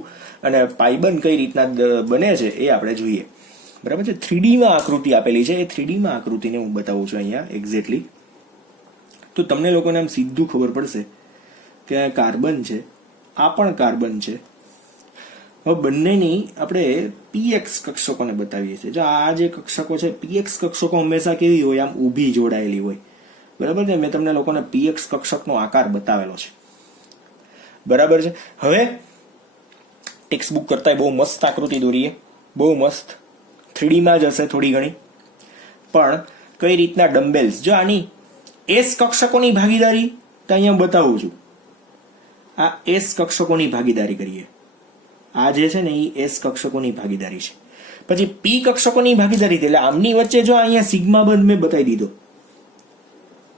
અને પાઈબંધ કઈ રીતના બને છે એ આપણે જોઈએ, બરાબર છે. 3D માં આકૃતિ આપેલી છે, એ 3D માં આકૃતિને હું બતાવું છું અહીંયા એક્ઝેક્ટલી. તો તમને લોકોને આમ સીધું ખબર પડશે કે આ કાર્બન છે, આ પણ કાર્બન છે. હવે બંનેની આપણે px કક્ષકોને બતાવીએ છીએ. જો આ જે કક્ષકો છે, px કક્ષકો હંમેશા કેવી હોય? આમ ઊભી જોડાયેલી હોય, બરાબર છે. મેં તમને લોકોને px કક્ષકનો આકાર બતાવેલો છે, બરાબર છે. હવે ટેક્સ્ટ બુક કરતા બહુ મસ્ત આકૃતિ દોરીએ, બહુ મસ્ત 3D માં જ હશે થોડી ઘણી, પણ કઈ રીતના ડમ્બેલ્સ. જો આની એસ કક્ષકોની ભાગીદારી તો અહીંયા બતાવું છું. આ એસ કક્ષકોની ભાગીદારી કરીએ. આ જે છે ને એ એસ કક્ષકોની ભાગીદારી છે. પછી પી કક્ષકોની ભાગીદારી, એટલે આમની વચ્ચે જો અહીંયા સિગ્મા બંધ મેં બતાવી દીધો.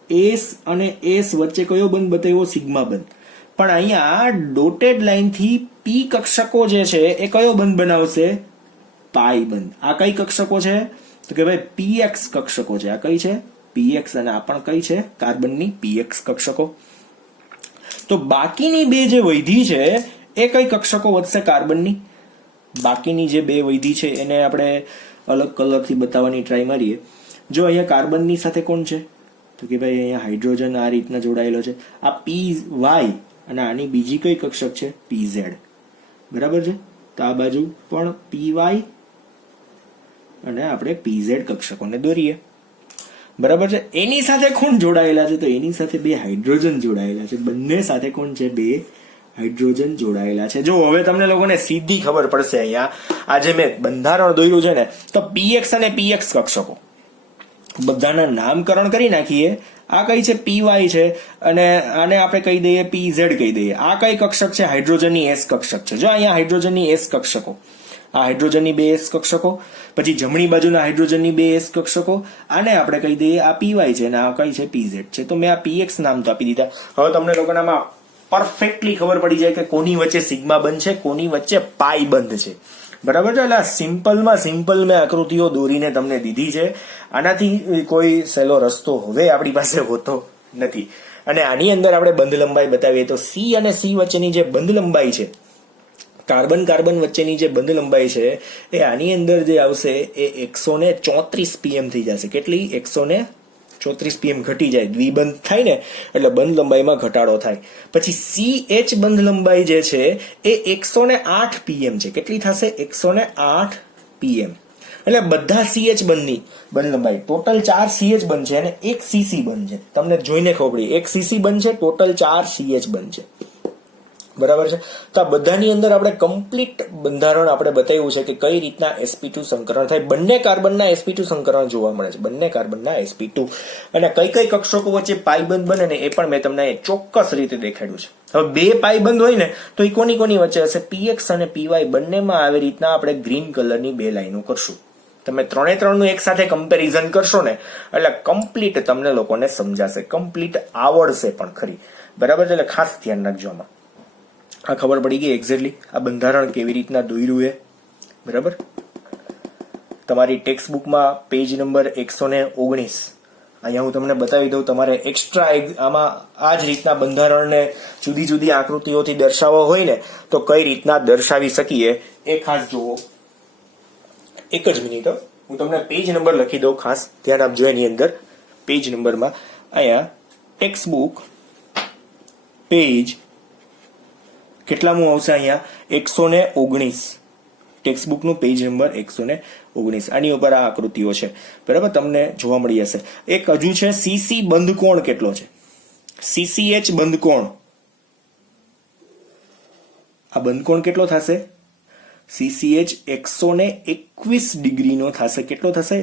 એસ અને એસ વચ્ચે કયો બંધ બતાવ્યો? સિગ્મા બંધ. પણ અહીંયા ડોટેડ લાઈન થી પી કક્ષકો જે છે એ કયો બંધ બનાવશે? પાઈ બંધ. આ કઈ કક્ષકો છે? તો કે ભાઈ px કક્ષકો છે. આ કઈ છે? px. અને આ પણ કઈ છે? કાર્બનની px કક્ષકો. તો બાકીની બે જે વૈધી છે એ કઈ કક્ષકો વધશે? કાર્બનની. બાકીની જે બે વૈધી છે એને આપણે અલગ કલરથી બતાવવાની ટ્રાય મારીએ. જો અહીંયા કાર્બનની સાથે કોણ છે? તો કે ભાઈ અહીંયા હાઇડ્રોજન આ રીતના જોડાયેલો છે. આ py અને આની બીજી કઈ કક્ષક છે? pz, બરાબર છે. તો આ બાજુ પણ py અને આપણે pz કક્ષકોને દોરીએ, બરાબર છે. એની સાથે કોણ જોડાયેલા છે? તો એની સાથે બે હાઇડ્રોજન જોડાયેલા છે. બંને સાથે કોણ છે? બે હાઇડ્રોજન જોડાયેલા છે. જો હવે તમને લોકોને સીધી ખબર પડશે. અહીંયા આજે મેં બંધારણ દોર્યું છે ને, તો px અને px કક્ષકો બધાના નામકરણ કરી નાખીએ. આ કઈ છે? py છે, અને આને આપણે કહી દઈએ pz કહી દઈએ. આ કઈ કક્ષક છે? હાઇડ્રોજનની s કક્ષક છે. જો અહીંયા હાઇડ્રોજનની s કક્ષકો, આ હાઇડ્રોજનની બે s કક્ષકો, પછી જમણી બાજુના હાઇડ્રોજનની બે s કક્ષકો, આને આપણે કહી દઈએ આ py છે, અને આ કઈ છે? pz છે. તો મેં આ px નામ તો આપી દીધા. હવે તમને લોકોનામાં પરફેક્ટલી ખબર પડી જાય કે કોની વચ્ચે સિગ્મા બંધ છે, કોની વચ્ચે પાઈ બંધ છે, બરાબર છે. એટલે સિમ્પલમાં સિમ્પલ મેં આકૃતિઓ દોરીને તમને દીધી છે. આનાથી કોઈ સહેલો રસ્તો હવે આપણી પાસે હોતો નથી. અને આની અંદર આપણે બંધ લંબાઈ બતાવીએ તો C અને C વચ્ચેની જે બંધ લંબાઈ છે, કાર્બન કાર્બન વચ્ચેની જે બંધ લંબાઈ છે, એ આની અંદર જે આવશે એ 134 pm થઈ જશે. કેટલી? 134 pm ઘટી જાય. દ્વિબંધ થાય ને એટલે બંધ લંબાઈમાં ઘટાડો થાય. પછી CH બંધ લંબાઈ જે છે એ 108 pm છે. કેટલી થશે? 108 pm. એટલે બધા CH બંધની બંધ લંબાઈ ટોટલ 4 CH બંધ છે અને 1 CC બંધ છે. તમને જોઈને ખબર પડી, 1 CC બંધ છે, ટોટલ 4 CH બંધ છે, બરાબર છે. તો આ બધાની અંદર આપણે કમ્પ્લીટ બંધારણ આપણે બતાવ્યું છે કે કઈ રીતના sp2 સંકરણ થાય. બંને કાર્બનના sp2 સંકરણ જોવા મળે છે, બંને કાર્બનના sp2, અને કઈ કઈ કક્ષકો વચ્ચે પાઈબંધ બને ને એ પણ મેં તમને ચોક્કસ રીતે દેખાડ્યું છે. હવે બે પાઈબંધ હોય ને તો એ કોની કોની વચ્ચે હશે? px અને py બંનેમાં આવી રીતના આપણે ગ્રીન કલરની બે લાઈનો કરશું. તમે ત્રણે ત્રણનું એક સાથે કમ્પેરિઝન કરશો ને એટલે કમ્પ્લીટ તમને લોકોને સમજાશે, કમ્પ્લીટ આવડશે પણ ખરી. બરાબર છે, એટલે ખાસ ધ્યાન રાખજો આમાં. આ ખબર પડી ગઈ એક્ઝેક્ટલી આ બંધારણ કેવી રીતના દોર્યું છે. બરાબર, તમારી ટેક્સ્ટ બુકમાં પેજ નંબર 119 અહીંયા હું તમને બતાવી દઉં. તમારે એક્સ્ટ્રા આમાં આ જ રીતના બંધારણને જુદી જુદી આકૃતિઓથી દર્શાવવા હોય ને તો કઈ રીતના દર્શાવી શકીએ એ ખાસ જુઓ. એક જ મિનિટ, હું તમને પેજ નંબર લખી દઉં, ખાસ ધ્યાન આપજો. એની અંદર પેજ નંબરમાં અહીંયા ટેક્સ્ટ બુક પેજ કેટલામું આવશે? અહીંયા 119. ટેક્સ્ટ બુકનું પેજ નંબર 119. આની ઉપર આ આકૃતિઓ છે. બરાબર, તમને જોવા મળી જશે. એક હજુ છે સીસી બંધકોણ કેટલો છે? સીસીએચ બંધકોણ, આ બંધકોણ કેટલો થશે? સીસીએચ 121 ડિગ્રીનો થશે. કેટલો થશે?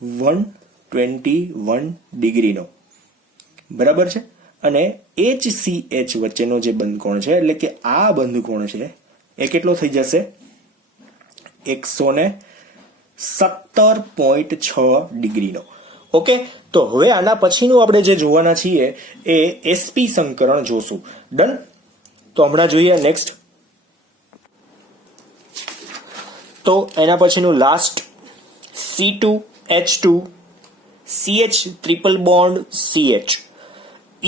121 ડિગ્રીનો. બરાબર છે. અને HCH વચ્ચેનો જે બંધકોણ છે એટલે કે આ બંધકોણ છે એ કેટલો થઈ જશે? 117.6 ડિગ્રીનો. ઓકે, તો હવે આના પછીનું આપણે જે જોવાના છીએ એ sp સંકરણ જોશું. ડન. તો હમણાં જોઈએ નેક્સ્ટ. તો એના પછીનું last C2H2 CH triple bond CH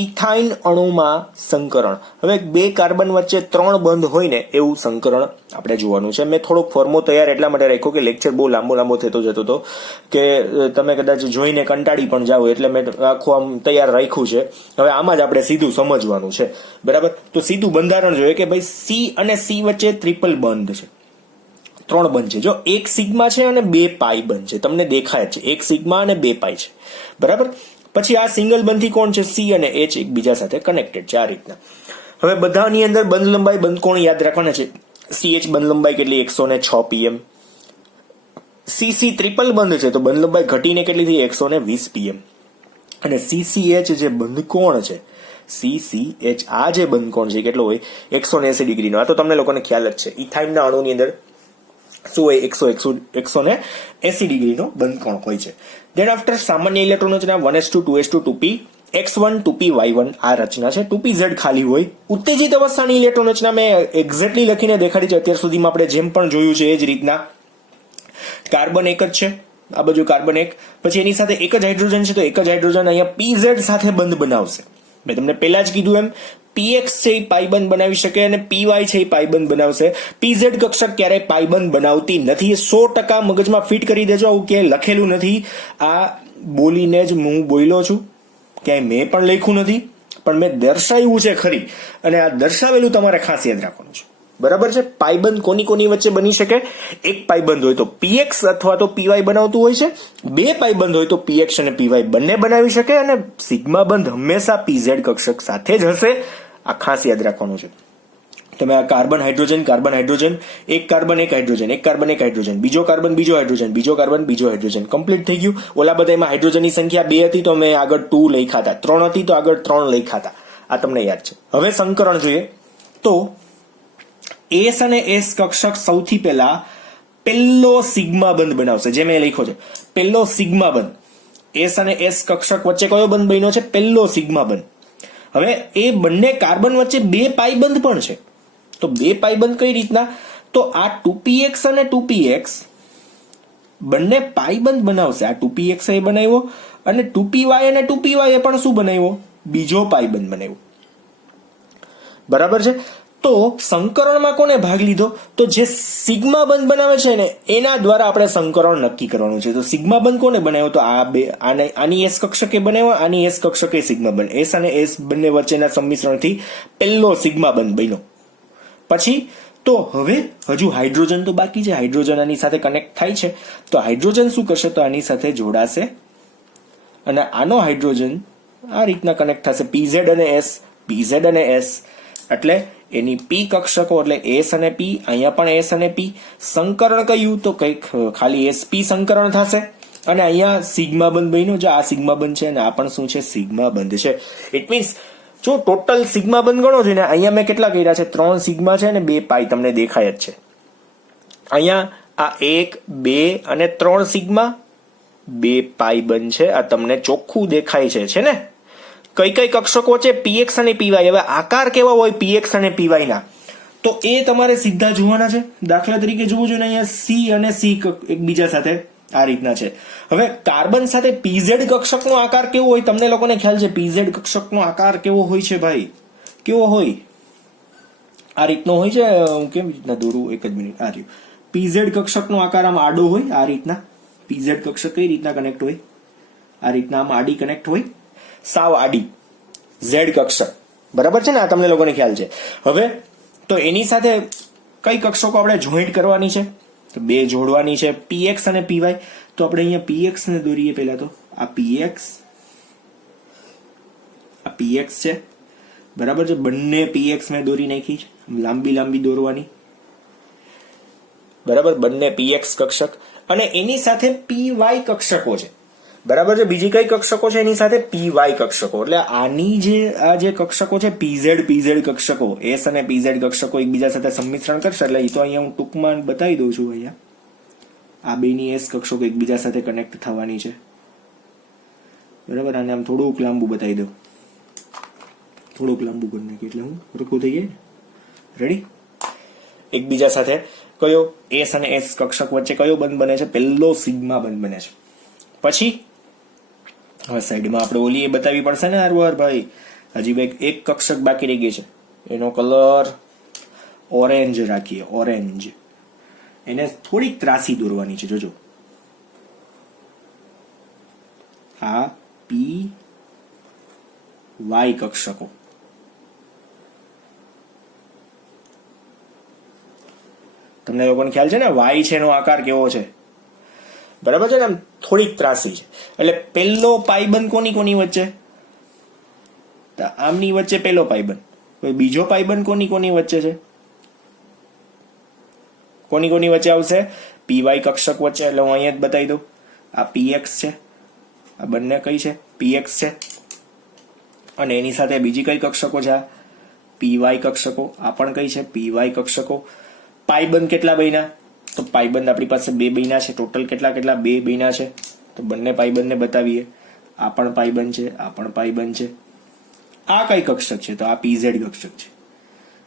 ethyne અણુમાં સંકરણ. હવે બે કાર્બન વચ્ચે 3 બંધ હોય ને એવું સંકરણ આપણે જોવાનું છે. મેં થોડોક ફોર્મો તૈયાર એટલા માટે રાખ્યો કે લેક્ચર બહુ લાંબો થતો જતો હતો કે તમે કદાચ જોઈને કંટાળી પણ જાઓ, એટલે મેં આખું આમ તૈયાર રાખ્યું છે. હવે આમાં જ આપણે સીધું સમજવાનું છે. બરાબર, તો સીધું બંધારણ જોઈએ કે ભાઈ C અને C વચ્ચે ટ્રિપલ બંધ છે, 3 બંધ છે. જો એક સિગ્મા છે અને 2 પાઈ બંધ છે, તમને દેખાય છે એક સિગ્મા અને 2 પાઈ છે. બરાબર, પછી આ સિંગલ બંધથી કોણ છે? C અને H એકબીજા સાથે કનેક્ટેડ છે આ રીતના. હવે બધાની અંદર બંધ લંબાઈ બંધ કોણ યાદ રાખવાના છે? CH બંધ લંબાઈ કેટલી? 106 pm. CC ટ્રિપલ બંધ છે તો બંધ લંબાઈ ઘટીને કેટલી થઈ? 120 pm. અને CCH જે બંધ કોણ છે, CCH આ જે બંધ કોણ છે કેટલો હોય? 180 ડિગ્રીનો. આ તો તમને લોકોને ખ્યાલ જ છે. ઇથાઇનના અણુની અંદર શું હોય? 180 ડિગ્રીનો બંધકોણ હોય છે. દેન આફ્ટર સામાન્ય ઇલેક્ટ્રોન રચના 1s2 2s2 2p x1 2p y1 આ રચના છે. 2pz ખાલી હોય. ઉત્તેજિત અવસ્થાની ઇલેક્ટ્રોન રચના મેં એક્ઝેક્ટલી લખીને દેખાડી છે. અત્યાર સુધીમાં આપણે જેમ પણ જોયું છે એ જ રીતના કાર્બન એક જ છે, આ બાજુ કાર્બન એક, પછી એની સાથે એક જ હાઇડ્રોજન છે તો એક જ હાઇડ્રોજન અહીંયા pz સાથે બંધ બનાવશે. મેં તમને પહેલા જ કીધું એમ px છે એ પાઈબંધ બનાવી શકે અને py છે એ પાઈબંધ બનાવશે. pz કક્ષક ક્યારેય પાઈબંધ બનાવતી નથી. 100% મગજમાં ફિટ કરી દેજો. આવું ક્યાંય લખેલું નથી. આ બોલીને જ હું બોલ્યો છું, ક્યાંય મેં પણ લખ્યું નથી, પણ મેં દર્શાવ્યું છે ખરી. અને આ દર્શાવેલું તમારે ખાસ યાદ રાખવાનું છે. બરાબર છે. પાઈબંધ કોની વચ્ચે બની શકે? એક પાઈબંધ હોય તો px અથવા તો py બનાવતું હોય છે. 2 પાઈબંધ હોય તો px અને py બંને બનાવી શકે. અને સિગ્મા બંધ હંમેશા pz કક્ષક સાથે જ હશે. આ ખાસ યાદ રાખવાનું છે. તમે આ કાર્બન હાઇડ્રોજન, એક કાર્બન એક હાઇડ્રોજન, એક કાર્બન એક હાઇડ્રોજન, બીજો કાર્બન બીજો હાઇડ્રોજન, બીજો કાર્બન બીજો હાઇડ્રોજન, કમ્પ્લીટ થઈ ગયું. ઓલા બધામાં હાઇડ્રોજનની સંખ્યા 2 હતી તો મેં આગળ 2 લખ્યા હતા, 3 હતી તો આગળ 3 લખ્યા હતા. આ તમને યાદ છે. હવે સંકરણ જોઈએ તો S અને S કક્ષક સૌથી પહેલા પહેલો સિગ્મા બંધ બનાવશે. જે મેં લખ્યો છે પહેલો સિગ્મા બંધ. S અને S કક્ષક વચ્ચે કયો બંધ બન્યો છે? પહેલો સિગ્મા બંધ. હવે એ બંને કાર્બન વચ્ચે 2 પાઈ બંધ પણ છે. તો 2 પાઈ બંધ કઈ રીતના? તો આ 2px અને 2px બંને પાઈ બંધ બનાવશે. આ 2px એ બનાવ્યો અને 2py અને 2py એ પણ શું બનાવ્યો? બીજો પાઈ બંધ બનાવ્યો. બરાબર છે. તો સંકરણમાં કોને ભાગ લીધો? તો જે સિગ્મા બંધ બનાવે છે ને એના દ્વારા આપણે સંકરણ નક્કી કરવાનું છે. તો સિગ્મા બંધ કોને બનાવ્યો? તો આ બે આની S કક્ષકે બનાવ્યો, આની S કક્ષકે સિગ્મા બંધ. S અને S બંને વચ્ચેના સંમિશ્રણથી પહેલો સિગ્મા બંધ બન્યો. પછી તો હવે હજુ હાઇડ્રોજન તો બાકી છે. હાઇડ્રોજન આની સાથે કનેક્ટ થાય છે તો હાઇડ્રોજન શું કરશે? તો આની સાથે જોડાશે અને આનો હાઇડ્રોજન આ રીતના કનેક્ટ થશે. pz અને s એટલે એની પી કક્ષકો એટલે એસ અને પી, અહીંયા પણ એસ અને પી. સંકરણ કયું તો કંઈક ખાલી એસપી સંકરણ થશે. અને અહીંયા સિગ્મા બંધ બન્યું, જો આ સિગ્મા બંધ છે અને આ પણ શું છે, સિગ્મા બંધ છે. ઇટ મીન્સ જો ટોટલ સિગ્મા બંધ ગણો છો ને, અહીંયા મેં કેટલા કર્યા છે, 3 સિગ્મા છે અને 2 પાઈ તમને દેખાય જ છે. અહીંયા આ 1, 2 અને 3 સિગ્મા, 2 પાઈ બંધ છે. આ તમને ચોખ્ખું દેખાય છે ને. કઈ કઈ કક્ષકો છે, પીએક્સ અને પીવાય. હવે આકાર કેવા હોય પીએક્સ અને પીવાય ના, તો એ તમારે સીધા જોવાના છે. દાખલા તરીકે જોવું જોઈએ ને, અહીંયા સી અને સી એકબીજા સાથે આ રીતના છે. હવે કાર્બન સાથે પીઝેડ કક્ષકનો આકાર કેવો હોય, તમને લોકોને ખ્યાલ છે પીઝેડ કક્ષકનો આકાર કેવો હોય છે ભાઈ? કેવો હોય? આ રીતનો હોય છે. હું કેમ રીતના દોરું, એક જ મિનિટ. આ રહ્યું પીઝેડ કક્ષકનો આકાર આમ આડો હોય, આ રીતના. પીઝેડ કક્ષક કઈ રીતના કનેક્ટ હોય? આ રીતના આમ આડી કનેક્ટ હોય, સાવ આડી. ઝેડ કક્ષક, બરાબર છે ને? આ તમને લોકોને ખ્યાલ છે. હવે તો એની સાથે કઈ કક્ષકો આપણે જોઈન્ટ કરવાની છે, તો 2 જોડવાની છે, પીએક્સ અને પીવાય. તો આપણે અહીંયા પીએક્સ ને દોરીએ પહેલા. તો આ પીએક્સ છે, બરાબર છે. બંને પીએક્સ મેં દોરી નાખી છે, લાંબી લાંબી દોરવાની, બરાબર. બંને પીએક્સ કક્ષક અને એની સાથે પીવાય કક્ષકો છે, બરાબર છે. બીજી કઈ કક્ષકો છે એની સાથે? પીવાય કક્ષકો. એટલે આની જે આ જે કક્ષકો છે પીઝેડ કક્ષકો, એસ અને પીઝેડ કક્ષકો એકબીજા સાથે સંમિશ્રણ કરશે. એટલે એ તો અહીંયા હું ટૂંકમાં બતાવી દઉં છું. અહીંયા આ બેની એસ કક્ષકો એકબીજા સાથે કનેક્ટ થવાની છે, બરાબર. આને આમ થોડુંક લાંબુ બતાવી દઉં, થોડુંક લાંબુ કરી નાખી એટલે હું રખું થઈ જાય. રેડી? એકબીજા સાથે કયો એસ અને એસ કક્ષક વચ્ચે કયો બંધ બને છે? પહેલો સિગ્મા બંધ બને છે. પછી હવે સાઈડમાં આપણે ઓલી એ બતાવવી પડશે ને યાર ભાઈ. હજી એક કક્ષક બાકી રહી ગઈ છે, એનો કલર ઓરેન્જ રાખીએ. ઓરેન્જ, એને થોડીક ત્રાસી દોરવાની છે. જોજો, આ પી વાય કક્ષકો. તમને લોકોને ખ્યાલ છે ને વાય છે એનો આકાર કેવો છે, બરાબર છે ને? આમ થોડીક ત્રાસી છે. એટલે પહેલો પાઈબંધ કોની વચ્ચે? આમની વચ્ચે પહેલો પાઈબંધ. બીજો પાઈબંધ કોની વચ્ચે છે? કોની વચ્ચે આવશે? પીવાય કક્ષક વચ્ચે. એટલે હું અહીંયા જ બતાવી દઉં. આ પીએક્સ છે, આ બંને કઈ છે? પીએક્સ છે. અને એની સાથે બીજી કઈ કક્ષકો છે? આ પીવાય કક્ષકો. આ પણ કઈ છે? પીવાય કક્ષકો. પાઈબંધ કેટલા બન્યા? તો પાઈબંધ આપણી પાસે 2 બન્યા છે. ટોટલ કેટલા 2 બન્યા છે. તો બંને પાઈબંધને બતાવીએ. આ પણ પાઈબંધ છે, આ પણ પાઈબંધ છે. આ કઈ કક્ષક છે? તો આ પીઝેડ કક્ષક છે.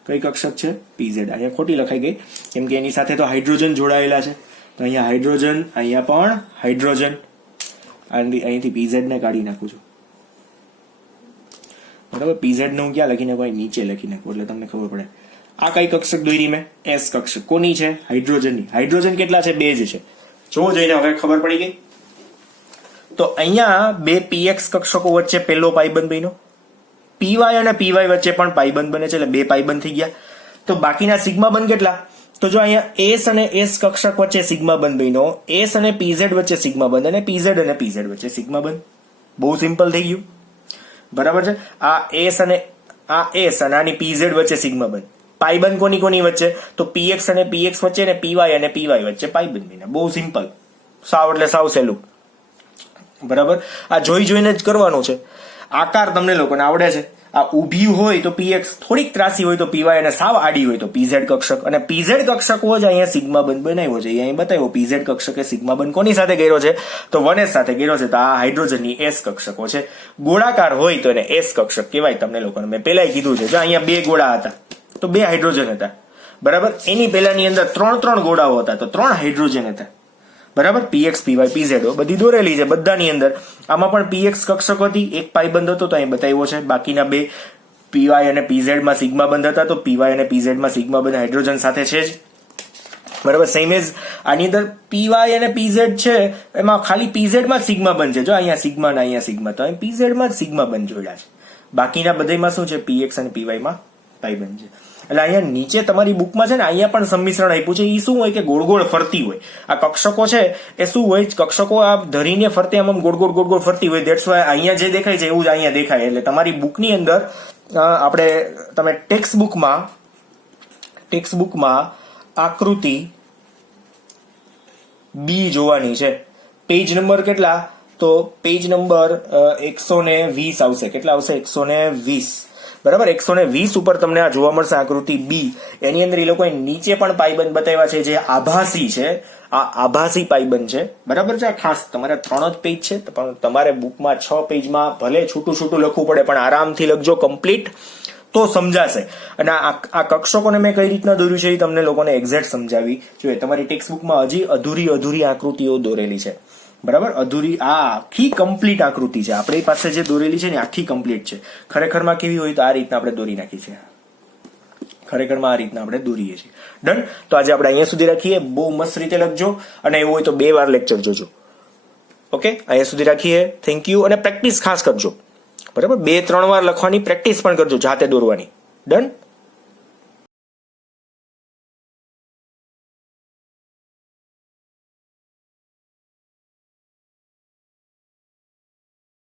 કઈ કક્ષક છે? પીઝેડ. અહીંયા ખોટી લખાઈ ગઈ કેમ કે એની સાથે તો હાઇડ્રોજન જોડાયેલા છે. તો અહીંયા હાઇડ્રોજન, અહીંયા પણ હાઇડ્રોજન. અહીંથી પીઝેડ ને કાઢી નાખું છું, બરાબર. પીઝેડ ને હું ક્યાં લખી નાખું? નીચે લખી નાખું એટલે તમને ખબર પડે. આ કઈ કક્ષક દોરી મેં? એસ કક્ષક. કોની છે? હાઇડ્રોજનની. હાઇડ્રોજન કેટલા છે? 2 જ છે. જોવો જોઈને હવે ખબર પડી ગઈ. તો અહીંયા 2 પીએક્સ કક્ષકો વચ્ચે પહેલો પાઈબંધ બન્યો. પીવાય અને પીવાય વચ્ચે પણ પાઈબંધ બને છે, એટલે 2 પાઈબંધ થઈ ગયા. તો બાકીના સિગ્મા બંધ કેટલા? તો જો અહીંયા એસ અને એસ કક્ષક વચ્ચે સિગ્મા બંધ બન્યો, એસ અને પીઝેડ વચ્ચે સિગ્મા બંધ, અને પીઝેડ અને પીઝેડ વચ્ચે સિગ્મા બંધ. બહુ સિમ્પલ થઈ ગયું, બરાબર છે. આ એસ અને આની પીઝેડ વચ્ચે સિગ્મા બંધ. પાઈબંધ કોની વચ્ચે? તો પીએક્સ અને પીએક્સ વચ્ચે ને પીવાય અને પીવાય વચ્ચે પાઈબંધ બન્યા. બહુ સિમ્પલ, સાવ એટલે સાવ સહેલું, બરાબર. આ જોઈને જ કરવાનું છે. આકાર તમને લોકોને આવડે છે. આ ઊભી હોય તો પીએક્સ, થોડીક ત્રાસી હોય તો પીવાય, અને સાવ આડી હોય તો પીઝેડ કક્ષક. અને પીઝેડ કક્ષકો જ અહીંયા સિગ્મા બંધ બનાવ્યો છે. અહીં બતાવ્યો પીઝેડ કક્ષકે સિગ્મા બંધ કોની સાથે કર્યો છે? તો 1s સાથે કર્યો છે. તો આ હાઇડ્રોજનની એસ કક્ષકો છે. ગોળાકાર હોય તો એને એસ કક્ષક કહેવાય. તમને લોકોને મેં પહેલા કીધું છે. જો અહીંયા 2 ગોળા હતા તો 2 હાઇડ્રોજન હતા, બરાબર. એની પહેલાની અંદર 3 ગોળાઓ હતા તો 3 હાઇડ્રોજન હતા, બરાબર. પીએક્સ, પીવાય, પીઝેડ બધી દોરેલી છે બધાની અંદર. આમાં પણ પીએક્સ કક્ષક હતી, એક પાઈબંધ હતો તો અહીં બતાવ્યો છે. બાકીના 2 પીવાય અને પીઝેડ માં સિગ્મા બંધ હતા તો પીવાય અને પીઝેડ માં સિગ્મા બંધ હાઇડ્રોજન સાથે છે જ, બરાબર. સેમ એજ આની અંદર પીવાય અને પીઝેડ છે, એમાં ખાલી પીઝેડ માં સિગ્મા બંધ છે. જો અહીંયા સિગ્મા ને અહીંયા સિગ્મા, તો અહીં પીઝેડ માં જ સિગ્મા બંધ જોડ્યા છે. બાકીના બધામાં શું છે? પીએક્સ અને પીવાય માં પાઈબંધ છે. એટલે અહીંયા નીચે તમારી બુકમાં છે ને, અહીંયા પણ સંમિશ્રણ આપ્યું છે. એ શું હોય કે ગોળ ગોળ ફરતી હોય. આ કક્ષકો છે એ શું હોય? કક્ષકો આ ધરીને ફરતે આમ ગોળ ગોળ ફરતી હોય. દેટ્સ વાય અહીંયા જે દેખાય છે એવું જ અહીંયા દેખાય. એટલે તમારી બુકની અંદર તમે ટેક્સ્ટ બુકમાં ટેક્સ્ટ બુકમાં આકૃતિ બી જોવાની છે. પેજ નંબર કેટલા? તો પેજ નંબર 120 આવશે. કેટલા આવશે? 120. બરાબર, 120 ઉપર તમને આ જોવા મળશે આકૃતિ બી. એની અંદર એ લોકોએ નીચે પણ પાયબંધ બતાવ્યા છે જે આભાસી છે. આ આભાસી પાયબંધ છે. બરાબર છે. ખાસ તમારે 3 જ પેજ છે, પણ તમારે બુકમાં 6 પેજમાં ભલે છૂટું છૂટું લખવું પડે, પણ આરામથી લખજો કમ્પ્લીટ, તો સમજાશે. અને આ કક્ષકોને મેં કઈ રીતના દોર્યું છે એ તમને લોકોને એક્ઝેક્ટ સમજાવી જોઈએ. તમારી ટેક્સ્ટ બુકમાં હજી અધૂરી આકૃતિઓ દોરેલી છે. બરાબર, અધૂરી. આ આખી કમ્પ્લીટ આકૃતિ છે. આપણી પાસે જે દોરેલી છે ને આખી કમ્પ્લીટ છે. ખરેખરમાં કેવી હોય તો આ રીતના આપણે દોરી નાખી છે. ખરેખરમાં આ રીતના આપણે દોરીએ છીએ. ડન. તો આજે આપણે અહીંયા સુધી રાખીએ. બહુ મસ્ત રીતે લખજો, અને એવું હોય તો 2 વાર લેક્ચર જોજો. ઓકે, અહીંયા સુધી રાખીએ. Thank you. અને પ્રેક્ટિસ ખાસ કરજો. બરાબર, 2-3 વાર લખવાની પ્રેક્ટિસ પણ કરજો, જાતે દોરવાની. ડન.